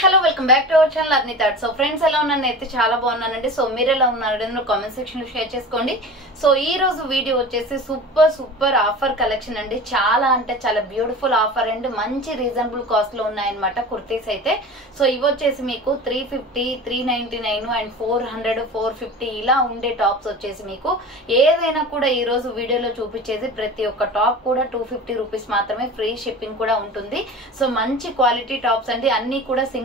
Hello welcome back to our channel అర్ని thought. So friends ఎలా ఉన్నాను అయితే చాలా బాగున్నానండి. సో మీరు ఎలా ఉన్నారు కామెంట్ సెక్షన్ లో షేర్ చేసుకోండి. సో ఈ రోజు వీడియో వచ్చేసి సూపర్ ఆఫర్ కలెక్షన్ అండి. చాలా అంటే చాలా బ్యూటిఫుల్ ఆఫర్ అండ్ మంచి రీజనబుల్ కాస్ట్ లో ఉన్నాయన్నమాట కుర్తీస్ అయితే. సో ఇవి వచ్చేసి మీకు 350, 399 అండ్ 400, 450 ఇలా ఉండే టాప్స్ వచ్చేసి మీకు ఏదైనా కూడా ఈ రోజు వీడియోలో చూపించేది ప్రతి ఒక్క టాప్ కూడా 250 రూపీస్ మాత్రమే. ఫ్రీ షిప్పింగ్ కూడా ఉంటుంది. సో మంచి క్వాలిటీ టాప్స్ అండి. అన్ని కూడా సింగిల్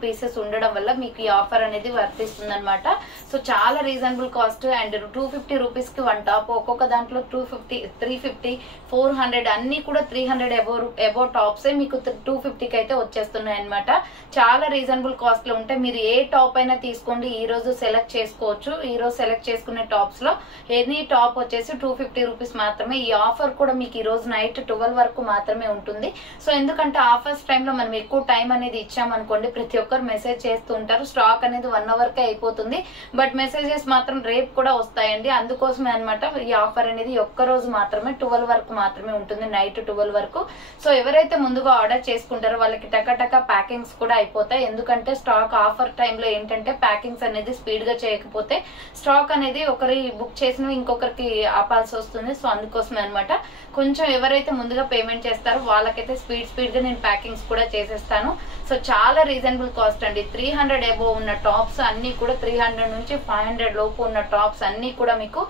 పీసెస్ ఉండడం వల్ల మీకు ఈ ఆఫర్ అనేది వర్తిస్తుంది అనమాట. సో చాలా రీజనబుల్ కాస్ట్ అండ్ 250 రూపీస్ కి వన్ టాప్. ఒక్కొక్క దాంట్లో 250, 350, 400 అన్ని కూడా 300 అబో టాప్సే మీకు 250 కి అయితే వచ్చేస్తున్నాయి అనమాట. చాలా రీజనబుల్ కాస్ట్ లో ఉంటాయి. మీరు ఏ టాప్ అయినా తీసుకోండి. ఈ రోజు సెలెక్ట్ చేసుకోవచ్చు. ఈ రోజు సెలెక్ట్ చేసుకునే టాప్స్ లో ఎనీ టాప్ వచ్చేసి 250 రూపీస్ మాత్రమే. ఈ ఆఫర్ కూడా మీకు ఈ రోజు నైట్ 12 వరకు మాత్రమే ఉంటుంది. సో ఎందుకంటే ఆఫర్స్ టైంలో మనం ఎక్కువ టైం అనేది ఇచ్చామనుకోండి, ప్రతి ఒక్కరు మెసేజ్ చేస్తూ ఉంటారు. స్టాక్ అనేది 1 అవర్ కే అయిపోతుంది. బట్ మెసేజెస్ మాత్రం రేపు కూడా వస్తాయండి. అందుకోసమే అనమాట ఈ ఆఫర్ అనేది ఒక్క రోజు మాత్రమే 12 వరకు మాత్రమే ఉంటుంది, నైట్ 12 వరకు. సో ఎవరైతే ముందుగా ఆర్డర్ చేసుకుంటారో వాళ్ళకి టకా ప్యాకింగ్స్ కూడా అయిపోతాయి. ఎందుకంటే స్టాక్ ఆఫర్ టైంలో ఏంటంటే ప్యాకింగ్స్ అనేది స్పీడ్ గా చేయకపోతే స్టాక్ అనేది ఒకరి బుక్ చేసిన ఇంకొకరికి ఆపాల్సి వస్తుంది. సో అందుకోసమే అనమాట కొంచెం ఎవరైతే ముందుగా పేమెంట్ చేస్తారో వాళ్ళకైతే స్పీడ్ గా నేను ప్యాకింగ్స్ కూడా చేసేస్తాను. సో చాలా రీజనబుల్ కాస్ట్ అండి. 300 అబోవ్ ఉన్న టాప్స్ అన్ని కూడా 300 నుంచి 500 లోపు ఉన్న టాప్స్ అన్ని కూడా మీకు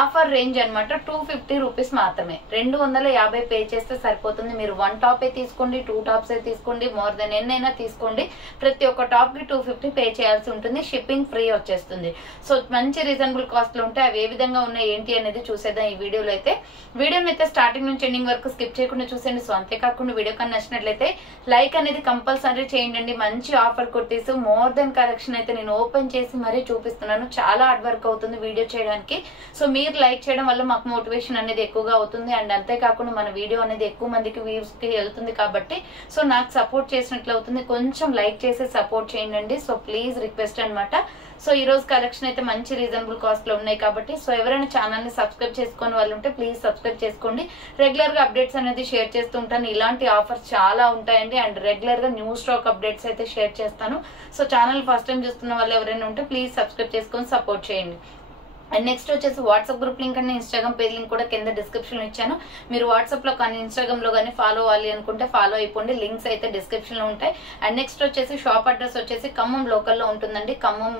ఆఫర్ రేంజ్ అనమాట. 250 రూపీస్ మాత్రమే. 250 పే చేస్తే సరిపోతుంది. మీరు 1 టాపే తీసుకోండి, 2 టాప్స్ తీసుకోండి, మోర్ దెన్ ఎన్నైనా తీసుకోండి. ప్రతి ఒక్క టాప్ కి 250 పే చేయాల్సి ఉంటుంది. షిప్పింగ్ ఫ్రీ వచ్చేస్తుంది. సో మంచి రీజనబుల్ కాస్ట్ లో ఉంటాయి. అవి ఏ విధంగా ఉన్నాయి ఏంటి అనేది చూసేద్దాం ఈ వీడియోలో అయితే. వీడియోని అయితే స్టార్టింగ్ నుంచి ఎండింగ్ వరకు స్కిప్ చేయకుండా చూసేయండి. సో అంతేకాకుండా వీడియో కన్నా నచ్చినట్లయితే లైక్ అనేది కంపల్సరీ చేయండి. మంచి offer kurtis more than collection అయితే నేను ఓపెన్ చేసి మరీ చూపిస్తున్నాను. చాలా హార్డ్ వర్క్ అవుతుంది వీడియో చేయడానికి. సో మీరు లైక్ చేయడం వల్ల మాకు మోటివేషన్ అనేది ఎక్కువగా అవుతుంది. అండ్ అంతేకాకుండా మన వీడియో అనేది ఎక్కువ మందికి వ్యూస్ కి వెళ్తుంది కాబట్టి సో నాకు సపోర్ట్ చేసినట్లు అవుతుంది. కొంచెం లైక్ చేసి సపోర్ట్ చేయండి. సో ప్లీజ్ రిక్వెస్ట్ అనమాట. సో ఈ రోజు కలెక్షన్ అయితే మంచి రీజనబుల్ కాస్ట్ లో ఉన్నాయి కాబట్టి సో ఎవరైనా ఛానల్ ని సబ్స్క్రైబ్ చేసుకునే వాళ్ళు ఉంటే ప్లీజ్ సబ్స్క్రైబ్ చేసుకోండి. రెగ్యులర్ గా అప్డేట్స్ అనేది షేర్ చేస్తూ ఉంటాను. ఇలాంటి ఆఫర్స్ చాలా ఉంటాయండి. అండ్ రెగ్యులర్ గా న్యూ స్టాక్ అప్డేట్స్ అయితే షేర్ చేస్తాను. సో ఛానల్ ఫస్ట్ టైం చూస్తున్న వాళ్ళు ఎవరైనా ఉంటే ప్లీజ్ సబ్స్క్రైబ్ చేసుకొని సపోర్ట్ చేయండి. అండ్ నెక్స్ట్ వచ్చేసి WhatsApp group link and Instagram page link కూడా కింద డిస్క్రిప్షన్ లో ఇచ్చాను. మీరు వాట్సాప్ లో కానీ ఇన్స్టాగ్రామ్ లో కానీ ఫాలో అవ్వాలి అనుకుంటే ఫాలో అయిపోండి. లింక్స్ అయితే డిస్క్రిప్షన్ లో ఉంటాయి. అండ్ నెక్స్ట్ వచ్చేసి షాప్ అడ్రస్ వచ్చేసి ఖమ్మం లోకల్ లో ఉంటుందండి. ఖమ్మం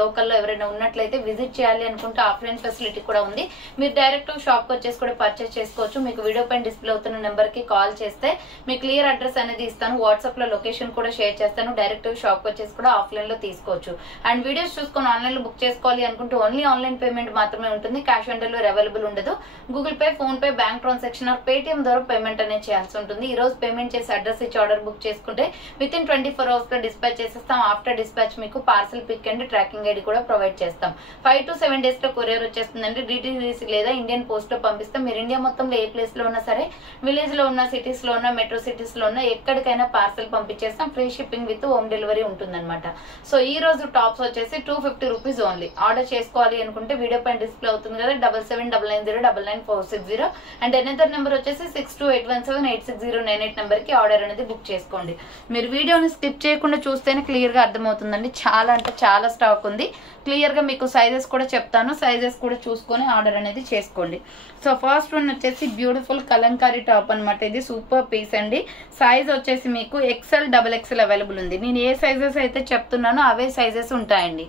లోకల్ లో ఎవరైనా ఉన్నట్లయితే విజిట్ చేయాలి అనుకుంటే ఆఫ్లైన్ ఫెసిలిటీ కూడా ఉంది. మీరు డైరెక్ట్ షాప్ కి వచ్చేసి కూడా పర్చేస్ చేసుకోవచ్చు. మీకు వీడియో పైన డిస్ప్లే అవుతున్న నెంబర్ కి కాల్ చేస్తే మీ క్లియర్ అడ్రస్ అనేది ఇస్తాను. వాట్సాప్ లో లొకేషన్ కూడా షేర్ చేస్తాను. డైరెక్ట్ షాప్ కి వచ్చేసి కూడా ఆఫ్లైన్ లో తీసుకోవచ్చు. అండ్ వీడియోస్ చూసుకొని ఆన్లైన్ లో బుక్ చేసుకోవాలి అనుకుంటే ఓన్లీ ఆన్లైన్ పేమెంట్ మాత్రమే ఉంటుంది. క్యాష్ ఆన్ డెలివరీ అవైలబుల్ ఉండదు. Google Pay, PhonePe, bank transaction or Paytm ద్వారా పేమెంట్ అనేది చేయాల్సి ఉంటుంది. ఈ రోజు పేమెంట్ చేసి అడ్రస్ ఇచ్చి ఆర్డర్ బుక్ చేసుకుంటే విత్ ఇన్ 24 hours లో డిస్పాచ్ చేసేస్తాం. ఆఫ్టర్ డిస్పాచ్ మీకు parcel pick and tracking ID కూడా ప్రొవైడ్ చేస్తాం. 5 to 7 days లో కొరియర్ వచ్చేస్తుందండి. డిటిడిసి లేదా ఇండియన్ పోస్ట్ లో పంపిస్తాం. మీరు ఇండియా మొత్తంలో ఏ ప్లేస్ లో ఉన్నా సరే, విలేజ్ లో ఉన్న, సిటీస్ లో ఉన్న, మెట్రో సిటీస్ లో ఉన్న ఎక్కడికైనా పార్సల్ పంపించేస్తాం. Free shipping with home delivery ఉంటుందన్నమాట. సో ఈ రోజు టాప్స్ వచ్చేసి 250 రూపీస్ ఓన్లీ. ఆర్డర్ చేసుకోవాలి అనుకుంటే వీడియో డిస్ప్లే అవుతుంది కదా 7799099460 అండ్ ఎనదర్ నెంబర్ వచ్చేసి 6281786098 నెంబర్ కి ఆర్డర్ అనేది బుక్ చేసుకోండి. మీరు వీడియోని స్కిప్ చేయకుండా చూస్తేనే క్లియర్ గా అర్థమవుతుందండి. చాలా అంటే చాలా స్టాక్ ఉంది. క్లియర్ గా మీకు సైజెస్ కూడా చెప్తాను. సైజెస్ కూడా చూసుకొని ఆర్డర్ అనేది చేసుకోండి. సో ఫస్ట్ వన్ వచ్చేసి బ్యూటిఫుల్ కలంకారీ టాప్ అనమాట. ఇది సూపర్ పీస్ అండి. సైజ్ వచ్చేసి మీకు XL, XXL అవైలబుల్ ఉంది. నేను ఏ సైజెస్ అయితే చెప్తున్నానో అవే సైజెస్ ఉంటాయండి.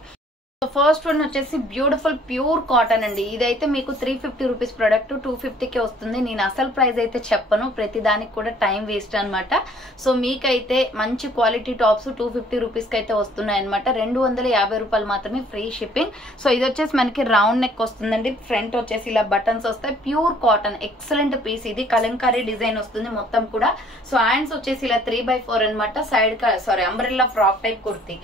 ఫస్ట్ వన్ వచ్చేసి బ్యూటిఫుల్ ప్యూర్ కాటన్ అండి. ఇదైతే మీకు 350 రూపీస్ ప్రొడక్ట్ 250కి వస్తుంది. నేను అసలు ప్రైస్ అయితే చెప్పను, ప్రతి దానికి కూడా టైం వేస్ట్ అనమాట. సో మీకైతే మంచి క్వాలిటీ టాప్స్ 250 రూపీస్ కి అయితే వస్తున్నాయి అనమాట. 250 రూపాయలు మాత్రమే ఫ్రీ షిప్పింగ్. సో ఇది వచ్చేసి మనకి రౌండ్ నెక్ వస్తుందండి. ఫ్రంట్ వచ్చేసి ఇలా బటన్స్ వస్తాయి. Pure cotton excellent piece. ఇది కలంకారీ డిజైన్ వస్తుంది మొత్తం కూడా. సో హ్యాండ్స్ వచ్చేసి ఇలా 3/4 అనమాట. Side umbrella frock type kurti.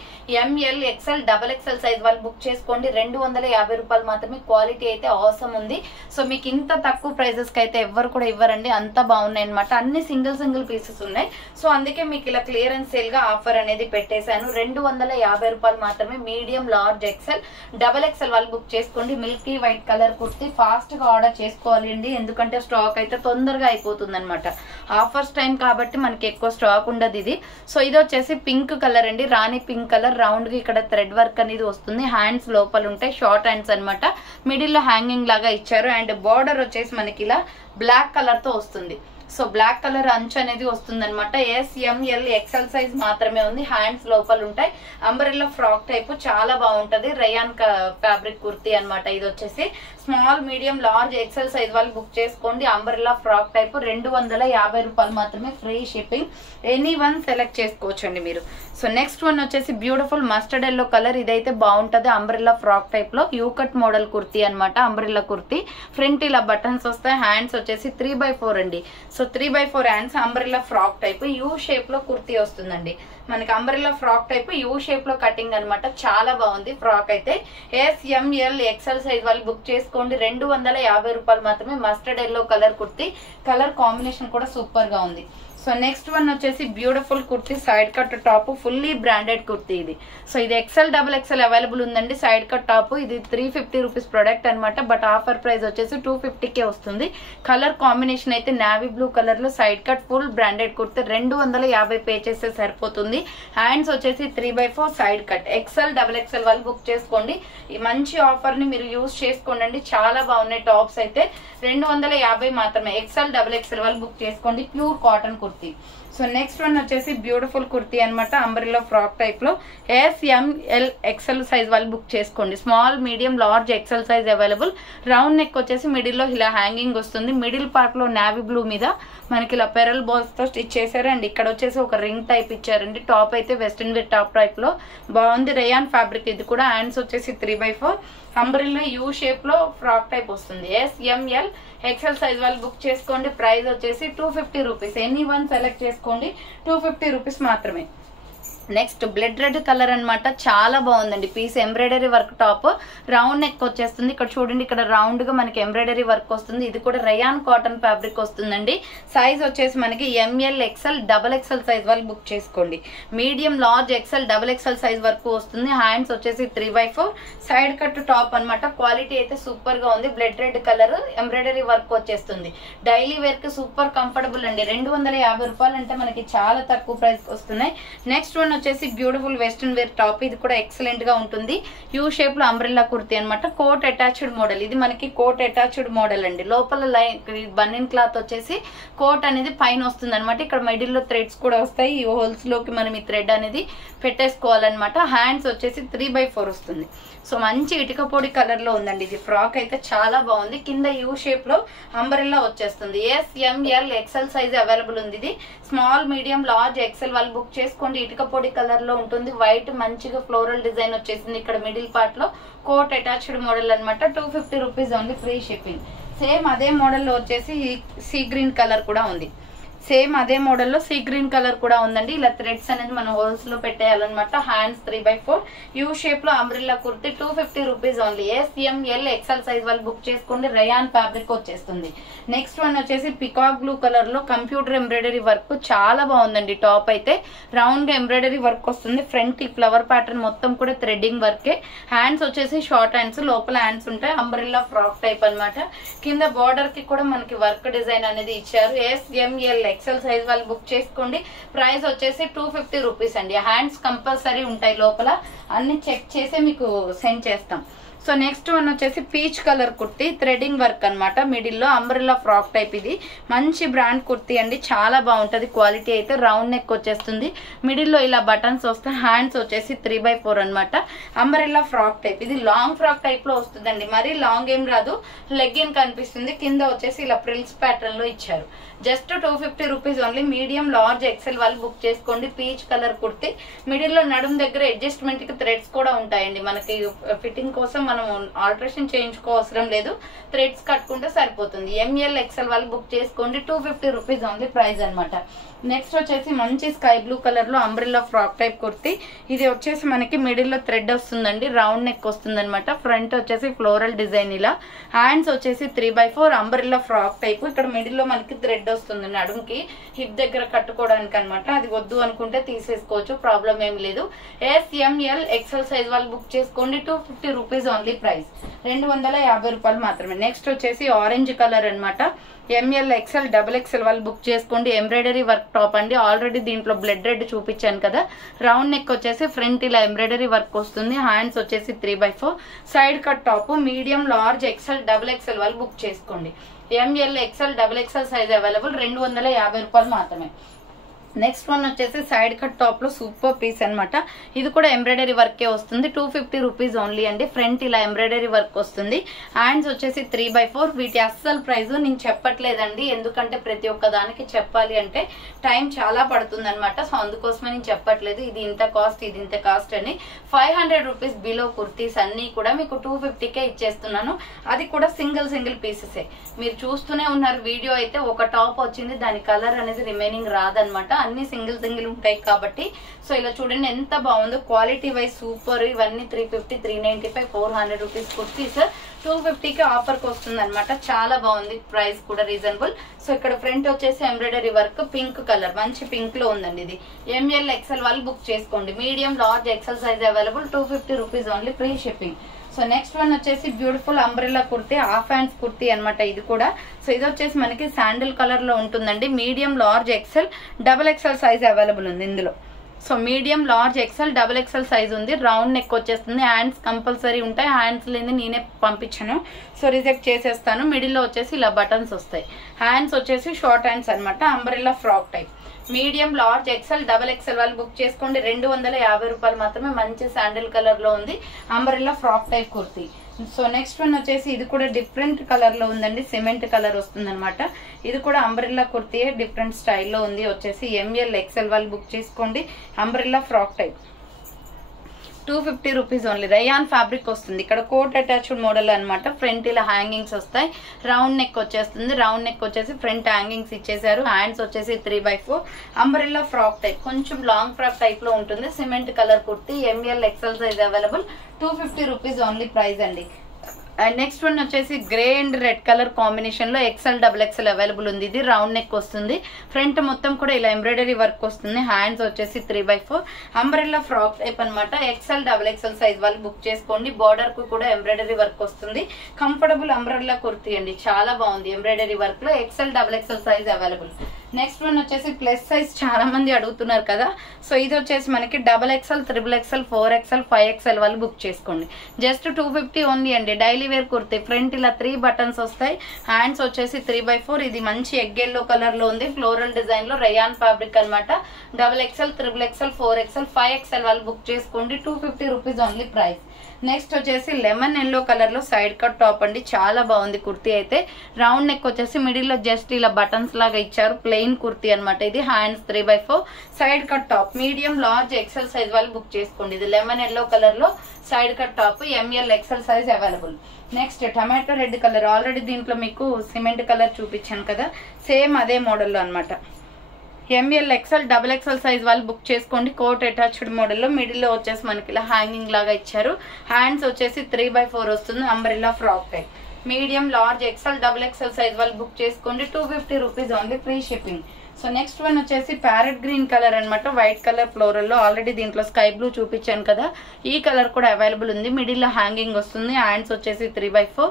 ML, XL, XXL size వాళ్ళు బుక్ చేసుకోండి. 250 రూపాయలు మాత్రమే. క్వాలిటీ అయితే అవసరం ఉంది. సో మీకు ఇంత తక్కువ ప్రైజెస్ కి అయితే ఎవరు కూడా ఇవ్వరండి, అంత బాగున్నాయి అనమాట. అన్ని సింగిల్ పీసెస్ ఉన్నాయి. సో అందుకే మీకు ఇలా క్లియరెన్స్ సేల్ గా ఆఫర్ అనేది పెట్టేశాను. 250 రూపాయలు మాత్రమే. Medium, large, XL, double XL వాళ్ళు బుక్ చేసుకోండి. Milky white colour kurti fast గా ఆర్డర్ చేసుకోవాలి అండి, ఎందుకంటే స్టాక్ అయితే తొందరగా అయిపోతుంది అనమాట. ఆఫర్స్ టైం కాబట్టి మనకి ఎక్కువ స్టాక్ ఉండదు ఇది. సో ఇది వచ్చేసి పింక్ కలర్ అండి, రాణి పింక్ కలర్. రౌండ్ గా ఇక్కడ థ్రెడ్ వర్క్ అనేది వస్తుంది. హ్యాండ్స్ లోపల ఉంటాయి, షార్ట్ హ్యాండ్స్ అనమాట. మిడిల్ లో హ్యాంగింగ్ లాగా ఇచ్చారు. అండ్ బార్డర్ వచ్చేసి మనకి ఇలా బ్లాక్ కలర్ తో వస్తుంది. సో బ్లాక్ కలర్ అంచు అనేది వస్తుంది అనమాట. SML XL సైజ్ మాత్రమే ఉంది. హ్యాండ్స్ లోపల ఉంటాయి. అంబ్రెల్లా ఫ్రాక్ టైప్ చాలా బాగుంటది. రయాన్ ఫ్యాబ్రిక్ కుర్తీ అనమాట. ఇది వచ్చేసి small, medium, large, XL size వాళ్ళు బుక్ చేసుకోండి. అంబ్రెల్లా ఫ్రాక్ టైప్ 250 రూపాయలు మాత్రమే. Free shipping. Any one select చేసుకోవచ్చండి మీరు. సో నెక్స్ట్ వన్ వచ్చేసి బ్యూటిఫుల్ మస్టర్డ్ ఎల్లో కలర్. ఇదైతే బాగుంటది. అంబ్రెల్లా ఫ్రాక్ టైప్ లో యూకట్ మోడల్ కుర్తీ అనమాట. అంబ్రెల్లా కుర్తీ. ఫ్రంట్ ఇలా బటన్స్ వస్తాయి. హ్యాండ్స్ వచ్చేసి 3/4 అండి. So 3/4 hands. Umbrella frock type you shape లో కుర్తీ వస్తుందండి మనకి. Umbrella frock type you shape లో కటింగ్ అనమాట. చాలా బాగుంది ఫ్రాక్ అయితే. SML XL సైజ్ వాళ్ళు బుక్ చేసుకోండి. 250 రూపాయలు మాత్రమే. Mustard yellow colour kurti. Colour combination కూడా సూపర్ గా ఉంది. సో నెక్స్ట్ వన్ వచ్చేసి beautiful kurti, side cut top, fully branded kurti ఇది. సో ఇది XL, XXL అవైలబుల్ ఉందండి. Side cut top. ఇది 350 రూపీస్ ప్రొడక్ట్ అనమాట. బట్ ఆఫర్ ప్రైస్ వచ్చేసి 250కే వస్తుంది. కలర్ కాంబినేషన్ అయితే నావీ బ్లూ కలర్ లో side cut full branded kurti. 250 pay చేస్తే సరిపోతుంది. హ్యాండ్స్ వచ్చేసి 3/4 సైడ్ కట్. XL, XXL వాళ్ళు బుక్ చేసుకోండి. ఈ మంచి ఆఫర్ ని మీరు యూజ్ చేసుకోండి. చాలా బాగున్నాయి టాప్స్ అయితే. 250 మాత్రమే. XL, XXL వాళ్ళు బుక్ చేసుకోండి. Pure cotton kurti. So next one వచ్చేసి బ్యూటిఫుల్ కుర్తీ అనమాట. అంబ్రెల్లా ఫ్రాక్ టైప్ లో SML XL సైజ్ వాళ్ళు బుక్ చేసుకోండి. Small, medium, large, XL size available. Round neck వచ్చేసి మిడిల్ లో ఇలా హ్యాంగింగ్ వస్తుంది. మిడిల్ పార్ట్ లో నావీ బ్లూ మీద మనకి ఇలా పెరల్ బాల్స్ తో స్టిచ్ చేశారు. అండ్ ఇక్కడ వచ్చేసి ఒక రింగ్ టైప్ ఇచ్చారండి. టాప్ అయితే వెస్టర్న్ వేర్ టాప్ టైప్ లో బాగుంది. రేయాన్ ఫ్యాబ్రిక్ ఇది కూడా. హ్యాండ్స్ వచ్చేసి 3/4. అంబ్రెల్లా యూ షేప్ లో ఫ్రాక్ టైప్ వస్తుంది. SML XL సైజ్ వాళ్ళు బుక్ చేసుకోండి. ప్రైస్ వచ్చేసి 250 రూపీస్. ఎనీ వన్ సెలెక్ట్ చేసుకోండి. 250 రూపీస్ మాత్రమే. నెక్స్ట్ బ్లడ్ రెడ్ కలర్ అనమాట. చాలా బాగుందండి piece. Embroidery work top. Round neck వచ్చేస్తుంది. ఇక్కడ చూడండి, ఇక్కడ రౌండ్ గా మనకి ఎంబ్రాయిడరీ వర్క్ వస్తుంది. ఇది కూడా రయాన్ కాటన్ ఫ్యాబ్రిక్ వస్తుందండి. సైజ్ వచ్చేసి మనకి ML XL, XXL సైజ్ వాళ్ళు బుక్ చేసుకోండి. Medium, large, XL, XXL size వరకు వస్తుంది. హ్యాండ్స్ వచ్చేసి 3/4 సైడ్ కట్ టాప్ అనమాట. క్వాలిటీ అయితే సూపర్ గా ఉంది. Blood red colour embroidery work వచ్చేస్తుంది. డైలీ వేర్ కి సూపర్ కంఫర్టబుల్ అండి. 250 రూపాయలు అంటే మనకి చాలా తక్కువ ప్రైస్ వస్తున్నాయి. నెక్స్ట్ వన్ వచ్చేసి బ్యూటిఫుల్ వెస్టర్న్ వేర్ టాప్. ఇది కూడా ఎక్సలెంట్ గా ఉంటుంది. యూ షేప్ లో అంబ్రెల్లా కుర్తీ అనమాట. Coat attached model. ఇది మనకి కోట్ అటాచ్డ్ మోడల్ అండి. లోపల లైన్ బనిన్ క్లాత్ వచ్చేసి కోట్ అనేది పైన వస్తుంది అనమాట. ఇక్కడ మిడిల్ లో థ్రెడ్స్ కూడా వస్తాయి. ఈ హోల్స్ లోకి మనం ఈ థ్రెడ్ అనేది పెట్టేసుకోవాలన్నమాట. హ్యాండ్స్ వచ్చేసి 3/4 వస్తుంది. సో మంచి ఇటుక పొడి కలర్ లో ఉందండి. ఇది ఫ్రాక్ అయితే చాలా బాగుంది. కింద యూ షేప్ లో అంబ్రెల్లా వచ్చేస్తుంది. SML XL సైజ్ అవైలబుల్ ఉంది. ఇది స్మాల్, మీడియం, లార్జ్, XL వాళ్ళు బుక్ చేసుకోండి. ఇటుక పొడి కలర్ లో ఉంటుంది. వైట్ మంచిగా ఫ్లోరల్ డిజైన్ వచ్చేసింది. ఇక్కడ మిడిల్ పార్ట్ లో కోట్ అటాచ్డ్ మోడల్ అనమాట. 250 rupees only. Free shipping. Same అదే మోడల్ లో వచ్చేసి సీ గ్రీన్ కలర్ కూడా ఉంది. సేమ్ అదే మోడల్లో సీ గ్రీన్ కలర్ కూడా ఉందండి. ఇలా థ్రెడ్స్ అనేది మనం హోల్స్ లో పెట్టేయాలన్నమాట. హ్యాండ్స్ 3/4 యూ షేప్ లో umbrella kurti 250 rupees only. SML XL size వాళ్ళు బుక్ చేసుకోండి. రయాన్ ఫ్యాబ్రిక్ వచ్చేస్తుంది. నెక్స్ట్ వన్ వచ్చేసి పికాక్ బ్లూ కలర్ లో కంప్యూటర్ ఎంబ్రాయిడరీ వర్క్ చాలా బాగుందండి. టాప్ అయితే రౌండ్ గా ఎంబ్రాయిడరీ వర్క్ వస్తుంది. ఫ్రంట్ ఈ ఫ్లవర్ ప్యాటర్న్ మొత్తం కూడా థ్రెడ్డింగ్ వర్కే. హ్యాండ్స్ వచ్చేసి షార్ట్ హ్యాండ్స్, లోపల హ్యాండ్స్ ఉంటాయి. అంబ్రెల్లా ఫ్రాక్ టైప్ అనమాట. కింద బార్డర్ కి కూడా మనకి వర్క్ డిజైన్ అనేది ఇచ్చారు. SML XL సైజ్ వాళ్ళు బుక్ చేసుకోండి. ప్రైస్ వచ్చేసి 250 రూపీస్ అండి. హ్యాండ్స్ కంపల్సరీ ఉంటాయి. లోపల అన్ని చెక్ చేసి మీకు సెండ్ చేస్తాం. సో నెక్స్ట్ వన్ వచ్చేసి peach colour kurti, threading work అనమాట. మిడిల్ లో అంబ్రెల్లా ఫ్రాక్ టైప్. ఇది మంచి బ్రాండ్ కుర్తీ అండి. చాలా బాగుంటది. క్వాలిటీ అయితే రౌండ్ నెక్ వచ్చేస్తుంది. మిడిల్ లో ఇలా బటన్స్ వస్తాయి. హ్యాండ్స్ వచ్చేసి 3/4 అనమాట. Umbrella frock type. ఇది లాంగ్ ఫ్రాక్ టైప్ లో వస్తుందండి. మరి లాంగ్ ఏం రాదు. లెగ్గిన్ కనిపిస్తుంది. కింద వచ్చేసి ఇలా ప్రిల్స్ ప్యాటర్న్ లో ఇచ్చారు. Just 250 rupees only. Medium, large, XL వాళ్ళు బుక్ చేసుకోండి. Peach colour kurti. మిడిల్ లో నడుం దగ్గర అడ్జస్ట్మెంట్ కి థ్రెడ్స్ కూడా ఉంటాయండి. మనకి ఫిట్టింగ్ కోసం మనం మనం ఆల్టరేషన్ చేయించుకోవసరం లేదు, థ్రెడ్స్ కట్టుకుంటే సరిపోతుంది. ఎంఎల్ ఎక్సెల్ వాళ్ళు బుక్ చేసుకోండి. 250 రూపీస్ ఓన్లీ ప్రైస్ అనమాట. నెక్స్ట్ వచ్చేసి మంచి స్కై బ్లూ కలర్ లో అంబ్రెల్లా ఫ్రాక్ టైప్ కుర్తి. ఇది వచ్చేసి మనకి మిడిల్ లో థ్రెడ్ వస్తుందండి, రౌండ్ నెక్ వస్తుంది అనమాట. ఫ్రంట్ వచ్చేసి ఫ్లోరల్ డిజైన్ ఇలా, హ్యాండ్స్ వచ్చేసి 3/4 అంబ్రెల్లా ఫ్రాక్ టైప్. ఇక్కడ మిడిల్ లో మనకి థ్రెడ్ వస్తుంది నడుముకి, హిప్ దగ్గర కట్టుకోవడానికి అనమాట. అది వద్దు అనుకుంటే తీసేసుకోవచ్చు, ప్రాబ్లం ఏం లేదు. SML ఎక్సెల్ సైజ్ వాళ్ళు బుక్ చేసుకోండి. 250 రూపీస్ ఓన్లీ ప్రైస్, 250 రూపాయలు మాత్రమే. నెక్స్ట్ వచ్చేసి ఆరెంజ్ కలర్ అనమాట. ఎంఎల్ ఎక్సెల్ XXL వాళ్ళు బుక్ చేసుకోండి. ఎంబ్రాయిడరీ వర్క్ టాప్ అండి. ఆల్రెడీ దీంట్లో బ్లడ్ రెడ్ చూపించాను కదా. రౌండ్ నెక్ వచ్చేసి ఫ్రంట్ ఇలా ఎంబ్రాయిడరీ వర్క్ వస్తుంది. హ్యాండ్స్ వచ్చేసి 3/4 side cut top. Medium, large, XL, XXL వాళ్ళు బుక్ చేసుకోండి. M L XL XXL size available, 250 రూపాయలు మాత్రమే. నెక్స్ట్ వన్ వచ్చేసి సైడ్ కట్ టాప్ లో సూపర్ పీస్ అనమాట. ఇది కూడా ఎంబ్రాయిడరీ వర్కే వస్తుంది. 250 రూపీస్ ఓన్లీ అండి. ఫ్రంట్ ఇలా ఎంబ్రాయిడరీ వర్క్ వస్తుంది. హ్యాండ్స్ వచ్చేసి 3/4. వీటి అస్సలు ప్రైస్ నేను చెప్పట్లేదండి, ఎందుకంటే ప్రతి ఒక్క దానికి చెప్పాలి అంటే టైం చాలా పడుతుంది అనమాట. సో అందుకోసమే నేను చెప్పట్లేదు ఇది ఇంత కాస్ట్, ఇది ఇంత కాస్ట్ అని. 500 రూపీస్ బిలో కుర్తీస్ అన్ని కూడా మీకు 250కే ఇచ్చేస్తున్నాను. అది కూడా సింగిల్ పీసెసే. మీరు చూస్తూనే ఉన్నారు వీడియో అయితే, ఒక టాప్ వచ్చింది, దాని కలర్ అనేది రిమైనింగ్ రాదనమాట. అన్ని సింగిల్ ఉంటాయి కాబట్టి. సో ఇలా చూడండి ఎంత బాగుందో, క్వాలిటీ వైజ్ సూపర్. ఇవన్నీ 350, 395, 400 రూపీస్ కుర్తీస్ 250కి ఆఫర్ కి వస్తుంది అనమాట. చాలా బాగుంది, ప్రైస్ కూడా రీజనబుల్. సో ఇక్కడ ఫ్రంట్ వచ్చేసి ఎంబ్రాయిడరీ వర్క్, పింక్ కలర్, మంచి పింక్ లో ఉందండి. ఇది ఎంఎల్ ఎక్సెల్ వాళ్ళు బుక్ చేసుకోండి. Medium, large, XL size available, 250 rupees only, free shipping. So next one వచ్చేసి beautiful umbrella kurti, half hands kurti అనమాట ఇది కూడా. సో ఇది వచ్చేసి మనకి శాండిల్ కలర్ లో ఉంటుందండి. Medium, large, XL, XXL size available ఉంది ఇందులో. So medium, large, XL, XXL size ఉంది. రౌండ్ నెక్ వచ్చేస్తుంది. హ్యాండ్స్ కంపల్సరీ ఉంటాయి. హ్యాండ్స్ లేని నేనే పంపించాను, సో రిజెక్ట్ చేసేస్తాను. మిడిల్ లో వచ్చేసి ఇలా బటన్స్ వస్తాయి. హ్యాండ్స్ వచ్చేసి షార్ట్ హ్యాండ్స్ అనమాట. Umbrella frock type. Medium, large, XL, XXL వాళ్ళు బుక్ చేసుకోండి. 250 రూపాయలు మాత్రమే. మంచి శాండిల్ కలర్ లో ఉంది umbrella frock type kurti. So next one వచ్చేసి ఇది కూడా డిఫరెంట్ కలర్ లో ఉందండి, సిమెంట్ కలర్ వస్తుంది అనమాట. ఇది కూడా అంబ్రెల్లా కుర్తీ, డిఫరెంట్ స్టైల్లో ఉంది. వచ్చేసి ఎంఎల్ XL వాళ్ళు బుక్ చేసుకోండి. Umbrella frock type, 250 rupees only. Rayon fabric వస్తుంది. ఇక్కడ కోట్ అటాచ్డ్ మోడల్ అనమాట. ఫ్రంట్ ఇలా హ్యాంగింగ్స్ వస్తాయి. రౌండ్ నెక్ వచ్చేస్తుంది. రౌండ్ నెక్ వచ్చేసి ఫ్రంట్ హ్యాంగింగ్స్ ఇచ్చేసారు. హ్యాండ్స్ వచ్చేసి 3/4 అంబ్రెల్లా ఫ్రాక్ టైప్, కొంచెం లాంగ్ ఫ్రాక్ టైప్ లో ఉంటుంది. Cement colour kurti, M L XL size available, 250 rupees only price అండి. అండ్ నెక్స్ట్ వన్ వచ్చేసి grey and red colour combination లో XL, XXL అవైలబుల్ ఉంది. ఇది రౌండ్ నెక్ వస్తుంది. ఫ్రంట్ మొత్తం కూడా ఇలా ఎంబ్రాయిడరీ వర్క్ వస్తుంది. హ్యాండ్స్ వచ్చేసి 3/4 అంబ్రెల్లా ఫ్రాక్ టైప్ అనమాట. XL, XXL సైజ్ వాళ్ళు బుక్ చేసుకోండి. బార్డర్ కు కూడా ఎంబ్రాయిడరీ వర్క్ వస్తుంది. కంఫర్టబుల్ అంబ్రెల్లా కుర్తీ అండి, చాలా బాగుంది. ఎంబ్రాయిడరీ వర్క్ లో XL, XXL size available. Next one వచ్చేసి ప్లస్ సైజ్ చాలా మంది అడుగుతున్నారు కదా. సో ఇది వచ్చేసి మనకి XXL, XXL, 4XL, 5XL వాళ్ళు బుక్ చేసుకోండి. జస్ట్ 250 ఓన్లీ అండి. Daily wear kurti. ఫ్రంట్ ఇలా 3 బటన్స్ వస్తాయి. హ్యాండ్స్ వచ్చేసి 3/4. ఇది మంచి ఎగ్ ఎల్లో కలర్ లో ఉంది. ఫ్లోరల్ డిజైన్ లో రయాన్ ఫ్యాబ్రిక్ అనమాట. XXL, XXL, 4XL, 5XL వాళ్ళు బుక్ చేసుకోండి. 250 రూపీస్ ఓన్లీ ప్రైస్. నెక్స్ట్ వచ్చేసి లెమన్ ఎల్లో కలర్ లో సైడ్ కట్ టాప్ అండి, చాలా బాగుంది కుర్తీ అయితే. రౌండ్ నెక్ వచ్చేసి మిడిల్ లో జస్ట్ ఇలా బటన్స్ లాగా ఇచ్చారు. ప్లెయిన్ కుర్తీ అనమాట ఇది. Hands 3/4 side cut top. Medium, large, XL size వాళ్ళు బుక్ చేసుకోండి. ఇది లెమన్ ఎల్లో కలర్ లో side cut top, ML XL size available. Next tomato red colour. Already దీంట్లో మీకు సిమెంట్ కలర్ చూపించాను కదా, సేమ్ అదే మోడల్లో అనమాట. ఎంఎల్ XL, XXL సైజ్ వాళ్ళు బుక్ చేసుకోండి. కోట్ అటాచ్డ్ మోడల్లో మిడిల్ లో వచ్చేసి మనకి ఇలా హ్యాంగింగ్ లాగా ఇచ్చారు. హ్యాండ్స్ వచ్చేసి 3/4 వస్తుంది. Umbrella frock type. Medium, large, XL, XXL size వాళ్ళు బుక్ చేసుకోండి. 250 rupees only, free shipping. So next one వచ్చేసి ప్యారెట్ గ్రీన్ కలర్ అనమాట. వైట్ కలర్ ఫ్లోరల్ లో. ఆల్రెడీ దీంట్లో స్కై బ్లూ చూపించాను కదా, ఈ కలర్ కూడా అవైలబుల్ ఉంది. మిడిల్ లో హ్యాంగింగ్ వస్తుంది. హ్యాండ్స్ వచ్చేసి 3/4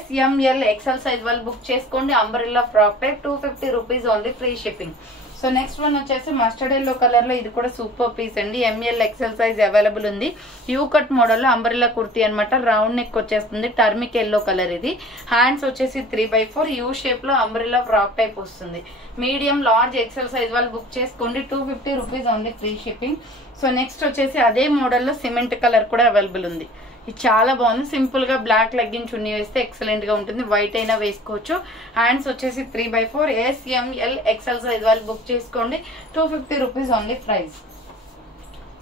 SML XL సైజ్ వాళ్ళు బుక్ చేసుకోండి. Umbrella frock type, 250 rupees only, free shipping. So next one వచ్చేసి మస్టర్డ్ ఎల్లో కలర్ లో. ఇది కూడా సూపర్ పీస్ అండి. ఎంఎల్ XL సైజ్ అవైలబుల్ ఉంది. యూ కట్ మోడల్ లో అంబ్రెల్లా కుర్తీ అనమాట. రౌండ్ నెక్ వచ్చేస్తుంది. టర్మిక్ ఎల్లో కలర్ ఇది. హ్యాండ్స్ వచ్చేసి 3/4 యూ షేప్ లో అంబ్రెల్లా ఫ్రాక్ టైప్ వస్తుంది. మీడియం, లార్జ్, XL సైజ్ వాళ్ళు బుక్ చేసుకోండి. 250 rupees only, free shipping. So next వచ్చేసి అదే మోడల్లో సిమెంట్ కలర్ కూడా అవైలబుల్ ఉంది. ఇది చాలా బాగుంది. సింపుల్ గా బ్లాక్ లెగ్గిన్ చున్నీ వేస్తే ఎక్సలెంట్ గా ఉంటుంది. వైట్ అయినా వేసుకోవచ్చు. హ్యాండ్స్ వచ్చేసి 3/4 SML XL సైజ్ వాళ్ళు బుక్ చేసుకోండి. 250 rupees only price.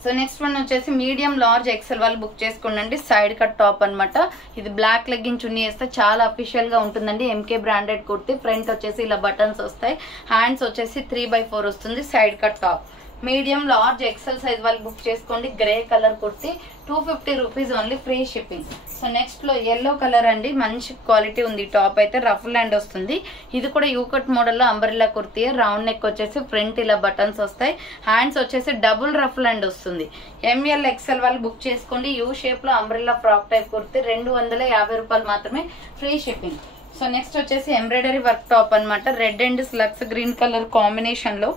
So next one వచ్చేసి మీడియం లార్జ్ ఎక్సెల్ వాళ్ళు బుక్ చేసుకోండి. సైడ్ కట్ టాప్ అనమాట. ఇది బ్లాక్ లెగ్గిన్ చున్నీ వేస్తే చాలా అఫీషియల్ గా ఉంటుందండి. MK branded kurti. ఫ్రంట్ వచ్చేసి ఇలా బటన్స్ వస్తాయి. హ్యాండ్స్ వచ్చేసి 3/4 వస్తుంది. Side cut top. Medium large XL size వాళ్ళు బుక్ చేసుకోండి. Grey colour kurti 250 rupees only, free shipping. So next లో ఎల్లో కలర్ అండి. మంచి క్వాలిటీ ఉంది. టాప్ అయితే రఫ్ ల్యాండ్ వస్తుంది. ఇది కూడా యూకట్ మోడల్ లో అంబ్రెల్లా కుర్తీ. రౌండ్ నెక్ వచ్చేసి ఫ్రంట్ ఇలా బటన్స్ వస్తాయి. హ్యాండ్స్ వచ్చేసి డబుల్ రఫ్ ల్యాండ్ వస్తుంది. ఎంఎల్ ఎక్సెల్ వాళ్ళు బుక్ చేసుకోండి. యూ షేప్ లో అంబ్రెల్లా ఫ్రాక్ టైప్ కుర్తీ 250 రూపాయలు మాత్రమే, ఫ్రీ షిప్పింగ్. సో నెక్స్ట్ వచ్చేసి ఎంబ్రాయిడరీ వర్క్ టాప్ అనమాట. Red and lux green colour combination లో.